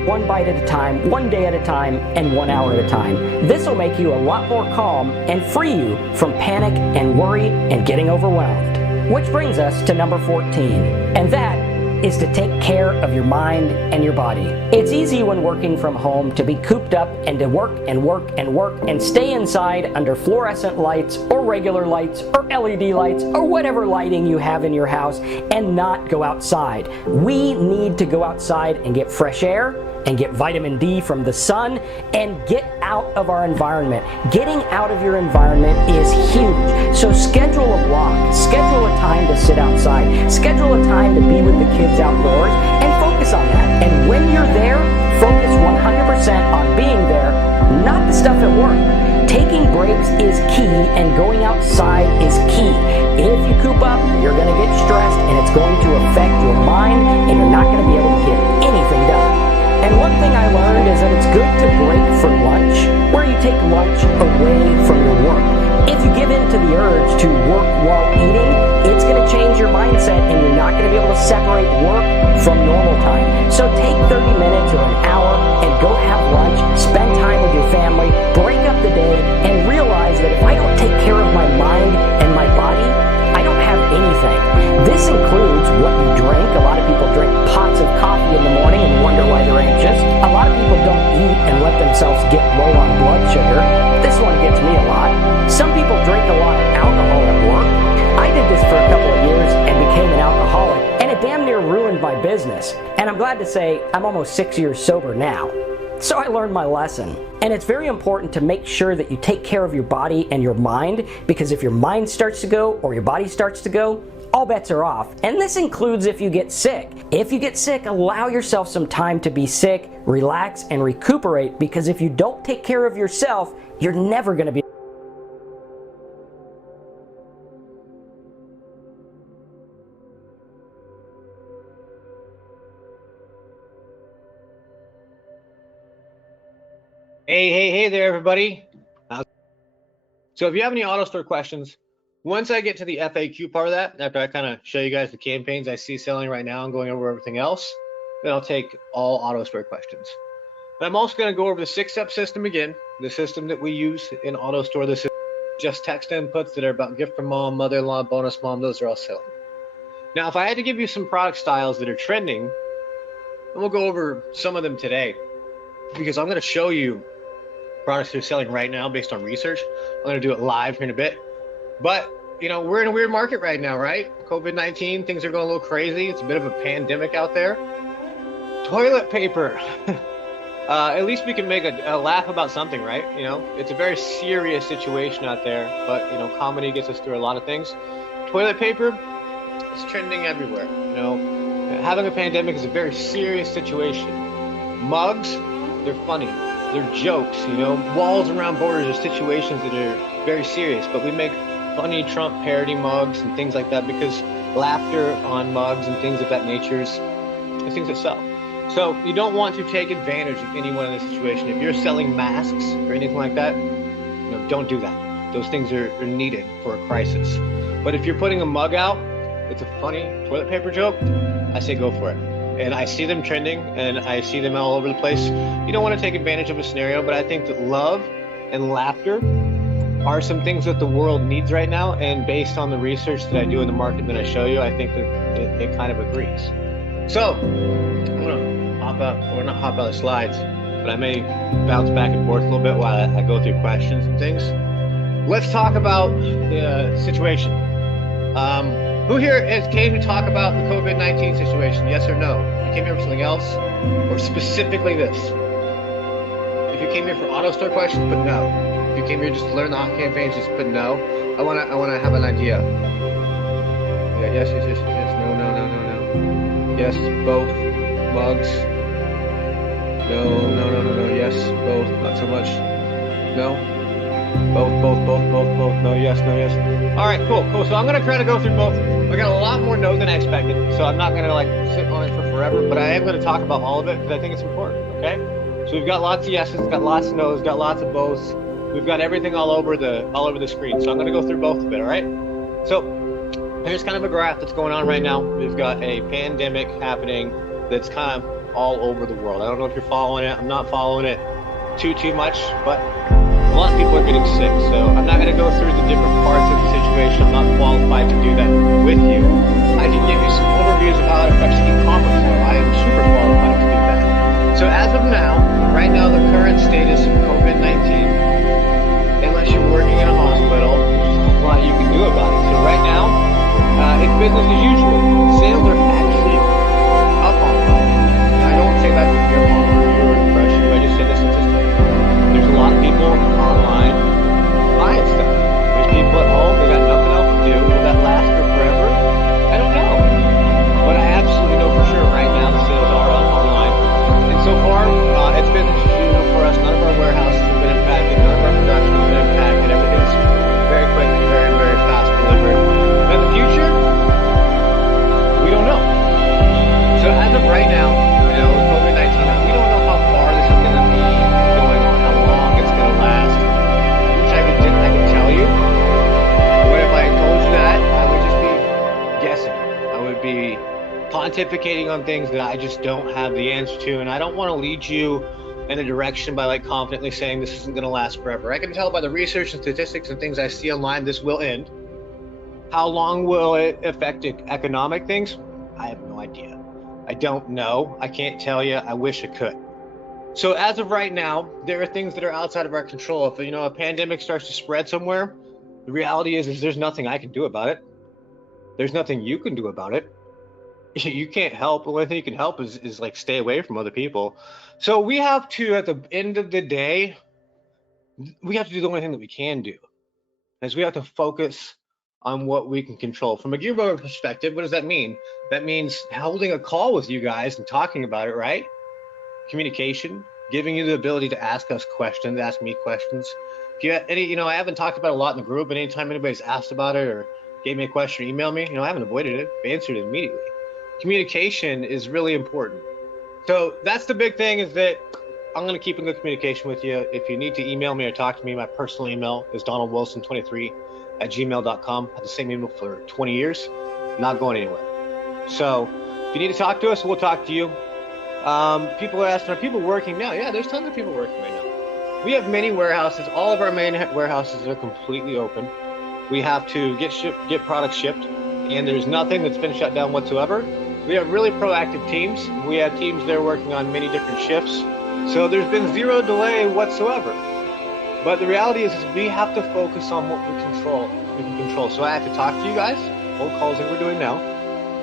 one bite at a time, one day at a time, and 1 hour at a time. This will make you a lot more calm and free you from panic and worry and getting overwhelmed. Which brings us to number 14, and that is to take care of your mind and your body. It's easy when working from home to be cooped up and to work and work and work and stay inside under fluorescent lights or regular lights or LED lights or whatever lighting you have in your house and not go outside. We need to go outside and get fresh air and get vitamin D from the sun and get out of our environment. Getting out of your environment is huge. So schedule a walk, schedule a time to sit outside, schedule a time to be with the kids outdoors and focus on that. And when you're there, focus 100% on being there, not the stuff at work. Taking breaks is key and going outside is key. If you coop up, you're going to get stressed and it's going to affect your mind and you're not going to be able to get anything done. And one thing I learned is that it's good to break for lunch, where you take lunch away from your work. If you give in to the urge to work while eating, it's going to change your mindset and you're not going to be able to separate work from normal time. So take 30 minutes or an hour and go have lunch, spend time with your family, break up the day, and realize that if I don't take care of my mind and my body, I don't have anything. This includes what you drink. A lot of people drink pots of coffee in the morning and wonder why they're anxious. A lot of people don't eat and let themselves get low on blood sugar. This one gets me a lot. Some people drink a lot of alcohol at work. I did this for a couple of years and became an alcoholic, and it damn near ruined my business. And I'm glad to say I'm almost 6 years sober now. So I learned my lesson. And it's very important to make sure that you take care of your body and your mind, because if your mind starts to go or your body starts to go, all bets are off. And this includes if you get sick. If you get sick, allow yourself some time to be sick, relax, and recuperate, because if you don't take care of yourself, you're never going to be. Hey there, everybody. So if you have any auto store questions, once I get to the FAQ part of that, after I kind of show you guys the campaigns I see selling right now and going over everything else, then I'll take all auto store questions. But I'm also going to go over the 6-step system again, the system that we use in auto store. This is just text inputs that are about gift from mom, mother-in-law, bonus mom, those are all selling. Now, if I had to give you some product styles that are trending, and we'll go over some of them today, because I'm going to show you products that are selling right now based on research. I'm going to do it live here in a bit. But, you know, we're in a weird market right now, right? COVID-19, things are going a little crazy. It's a bit of a pandemic out there. Toilet paper. At least we can make a laugh about something, right? You know, it's a very serious situation out there, but, you know, comedy gets us through a lot of things. Toilet paper is trending everywhere. You know, having a pandemic is a very serious situation. Mugs, they're funny. They're jokes, you know. Walls around borders are situations that are very serious, but we make funny Trump parody mugs and things like that because laughter on mugs and things of that nature is things that sell. So you don't want to take advantage of anyone in this situation. If you're selling masks or anything like that, you know, don't do that. Those things are needed for a crisis. But if you're putting a mug out, it's a funny toilet paper joke, I say go for it. And I see them trending and I see them all over the place. You don't want to take advantage of a scenario, but I think that love and laughter are some things that the world needs right now. And based on the research that I do in the market that I show you, I think that it kind of agrees. So I'm going to hop out, or not hop out of the slides, but I may bounce back and forth a little bit while I go through questions and things. let's talk about the situation. Who here came to talk about the COVID-19 situation? Yes or no? You came here for something else, or specifically this? If you came here for auto store questions, put no. If you came here just to learn the campaigns, just put no. I wanna have an idea. Yeah, yes, no. Yes, both. Mugs. No. Yes, both. Not so much. No. Both. No, yes. All right, cool. So I'm gonna try to go through both. I got a lot more no than I expected, so I'm not gonna like sit on it for forever. But I am gonna talk about all of it because I think it's important. Okay. So we've got lots of yeses, got lots of nos, got lots of boths. We've got everything all over the screen. So I'm gonna go through both of it. All right. So here's kind of a graph that's going on right now. We've got a pandemic happening that's kind of all over the world. I don't know if you're following it. I'm not following it too much, but a lot of people are getting sick. So I'm not going to go through the different parts of the situation. I'm not qualified to do that with you. I can give you some overviews of how it affects e-commerce, though. I am super qualified to do that. So as of now, right now, the current status of COVID-19, unless you're working in a hospital, there's a lot you can do about it. So right now, it's business as usual. Sales are actually up online. And I don't say that to fear mongering or depression, but I just say this statistically. There's a lot of people online buying stuff. There's people at home, they got nothing else to do. Will that last for forever? I don't know. But I absolutely know for sure right now the sales are up online. And so far, it's business as usual for us. None of our warehouses have been impacted. None of our production has been impacted. Everything's very quick, very fast delivered. But in the future, we don't know. So as of right now, with COVID-19, we don't know how far this is going to be going on, how long it's going to last. I wish I could tell you. But if I told you that, I would just be guessing. I would be pontificating on things that I just don't have the answer to, and I don't want to lead you in a direction by like confidently saying this isn't going to last forever. I can tell by the research and statistics and things I see online this will end. How long will it affect economic things? I have no idea. I don't know. I can't tell you. I wish I could. So as of right now, there are things that are outside of our control. If a pandemic starts to spread somewhere, the reality is there's nothing I can do about it. There's nothing you can do about it. You can't help. The only thing you can help is like stay away from other people. So we have to, at the end of the day, we have to do the only thing that we can do, is we have to focus on what we can control. From a Gearboard perspective, what does that mean? That means holding a call with you guys and talking about it, right? Communication, giving you the ability to ask us questions, ask me questions. If you have any, I haven't talked about it a lot in the group, but anytime anybody's asked about it or gave me a question or emailed me, I haven't avoided it, I answered it immediately. Communication is really important. So that's the big thing, is that I'm going to keep in good communication with you. If you need to email me or talk to me, my personal email is donaldwilson23@gmail.com. I've had the same email for 20 years, not going anywhere. So if you need to talk to us, we'll talk to you. People are asking, are people working now? Yeah, there's tons of people working right now. We have many warehouses. All of our main warehouses are completely open. We have to get products shipped, and there's nothing that's been shut down whatsoever. We have really proactive teams. We have teams that are working on many different shifts. So there's been zero delay whatsoever. But the reality is we have to focus on what we can control. So I have to talk to you guys, cold calls like we're doing now.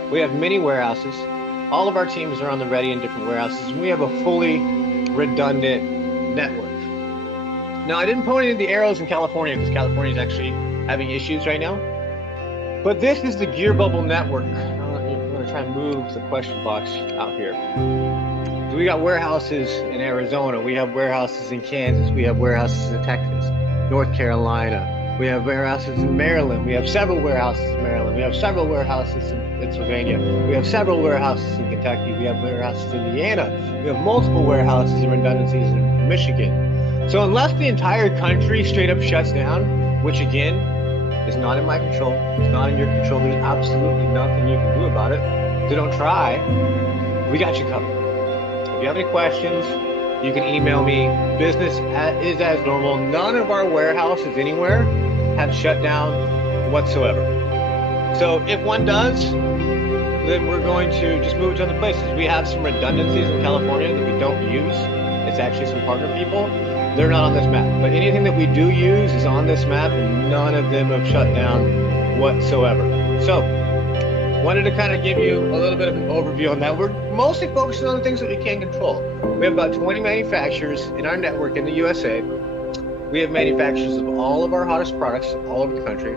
We have many warehouses. All of our teams are on the ready in different warehouses, and we have a fully redundant network. Now, I didn't put any of the arrows in California because California is actually having issues right now. But this is the Gear Bubble network. I'm going to try and move the question box out here. So we got warehouses in Arizona. We have warehouses in Kansas. We have warehouses in Texas, North Carolina. We have warehouses in Maryland. We have several warehouses in Maryland. We have several warehouses in Pennsylvania. We have several warehouses in Kentucky. We have warehouses in Indiana. We have multiple warehouses and redundancies in Michigan. So unless the entire country straight up shuts down, which again is not in my control, it's not in your control, there's absolutely nothing you can do about it. So don't try. We got you covered. If you have any questions, you can email me. Business is as normal. None of our warehouses anywhere have shut down whatsoever. So if one does, then we're going to just move to other places. We have some redundancies in California that we don't use. It's actually some partner people. they're not on this map. But anything that we do use is on this map, and none of them have shut down whatsoever. So, wanted to kind of give you a little bit of an overview on that. We're mostly focusing on the things that we can control. We have about 20 manufacturers in our network in the USA. We have manufacturers of all of our hottest products all over the country.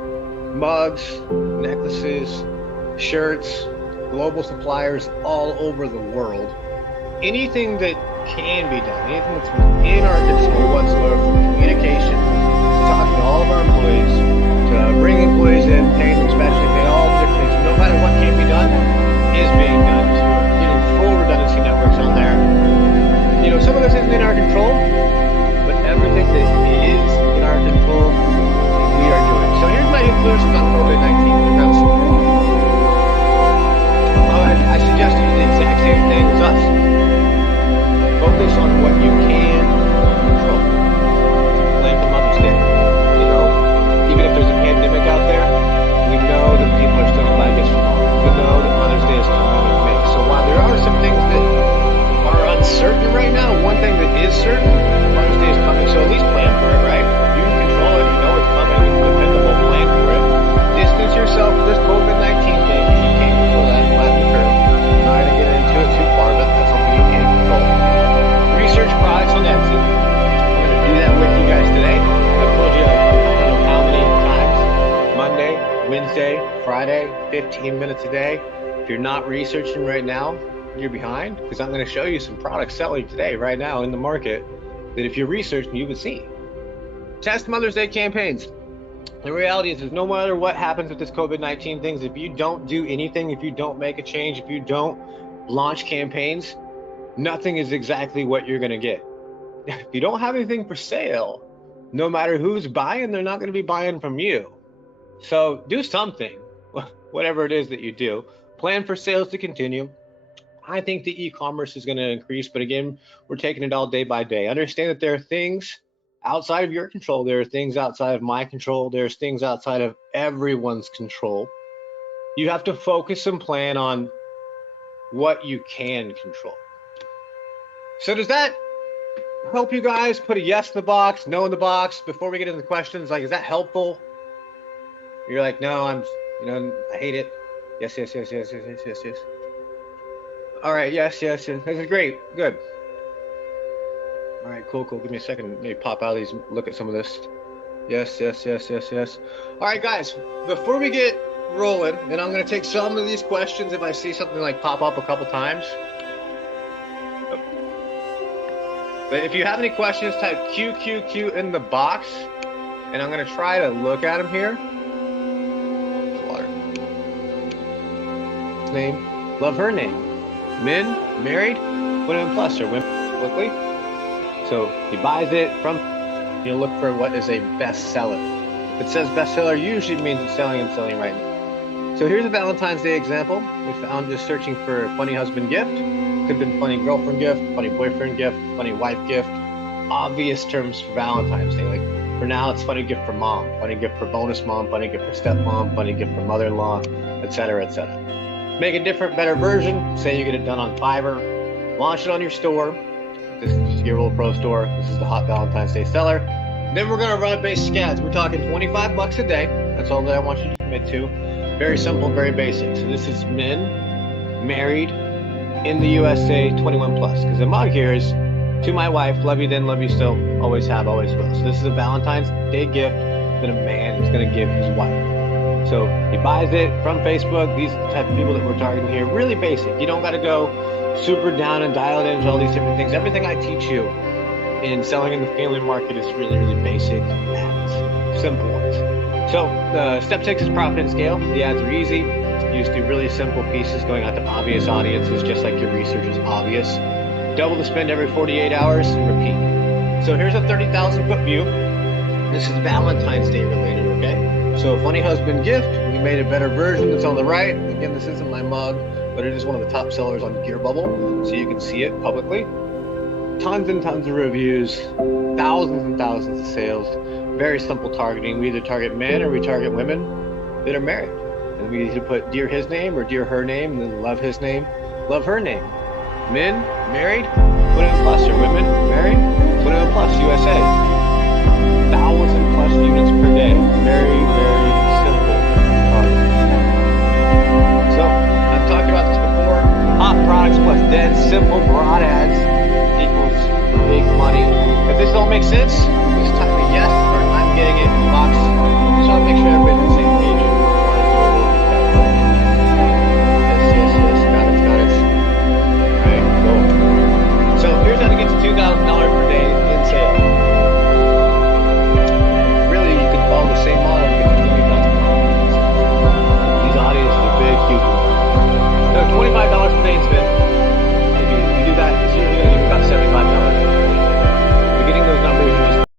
Mugs, necklaces, shirts, global suppliers all over the world. Anything that can be done, anything that's within our control whatsoever, from communication, to talking to all of our employees, to bring employees in, paying them specially, pay all the different things, no matter what can be done, is being done. So we're getting full redundancy networks on there. You know, some of this isn't in our control, but everything that is in our control, we are doing. So here's my conclusions on COVID-19. I suggest you do the exact same thing as us. Focus on what you can control. Plan for Mother's Day. You know, even if there's a pandemic out there, we know that people are still going to buy gifts from home. We know that Mother's Day is coming in May. So while there are some things that are uncertain right now, one thing that is certain, Mother's Day is coming. So at least plan for it, right? You can control it. You know it's coming. You can dependable plan for it. Distance yourself from this COVID-19 thing. You can't control that. Flatten the curve. I'm not going to get into it too far, but that's something you can control. Research products on Etsy. I'm going to do that with you guys today. I've told you I don't know how many times. Monday, Wednesday, Friday, 15 minutes a day. If you're not researching right now, you're behind, because I'm going to show you some products selling today, right now in the market, that if you're researching, you would see. Test Mother's Day campaigns. The reality is no matter what happens with this COVID-19 things, if you don't do anything, if you don't make a change, if you don't launch campaigns, nothing is exactly what you're going to get. If you don't have anything for sale, no matter who's buying, they're not going to be buying from you. So do something, whatever it is that you do. Plan for sales to continue. I think the e-commerce is going to increase, but again, we're taking it all day by day. Understand that there are things outside of your control. There are things outside of my control. There's things outside of everyone's control. You have to focus and plan on what you can control. So does that help you guys? Put a yes in the box, no in the box before we get into the questions. Like, is that helpful? You're like, no, I hate it. Yes. All right, yes. This is great. Good. All right, cool. Give me a second. Maybe pop out of these, look at some of this. Yes. All right, guys, before we get rolling, and I'm going to take some of these questions if I see something like pop up a couple times. But if you have any questions, type QQQ in the box, and I'm going to try to look at them here. Water. Name. Love her name. Men, married, women plus, or women publicly. So he buys it from, you'll look for what is a bestseller. If it says bestseller, usually means it's selling and selling right now. So here's a Valentine's Day example. We found just searching for a funny husband gift. Could have been funny girlfriend gift, funny boyfriend gift, funny wife gift. Obvious terms for Valentine's Day. Like for now, it's funny gift for mom, funny gift for bonus mom, funny gift for stepmom, funny gift for mother-in-law, etc., etc. Make a different, better version. Say you get it done on Fiverr. Launch it on your store. This is your little pro store. This is the Hot Valentine's Day seller. Then we're going to run basic ads. We're talking $25 a day. That's all that I want you to commit to. Very simple, very basic. So this is men, married, in the USA, 21 plus. Because the mug here is, to my wife, love you then, love you still, always have, always will. So this is a Valentine's Day gift that a man is going to give his wife. So he buys it from Facebook. These are the type of people that we're targeting here. Really basic. You don't got to go super down and dial it into all these different things. Everything I teach you in selling in the family market is really, really basic ads. Simple ones. So step 6 is profit and scale. The ads are easy. You just do really simple pieces going out to obvious audiences, just like your research is obvious. Double the spend every 48 hours and repeat. So here's a 30,000 foot view. This is Valentine's Day related, okay? So funny husband gift, we made a better version that's on the right. Again, this isn't my mug, but it is one of the top sellers on Gear Bubble, so you can see it publicly. Tons and tons of reviews, thousands and thousands of sales. Very simple targeting. We either target men or we target women that are married. And we either put dear his name or dear her name, and then love his name, love her name. Men, married, women plus or women, married. 21 plus USA. 1,000 plus units per day. Very, very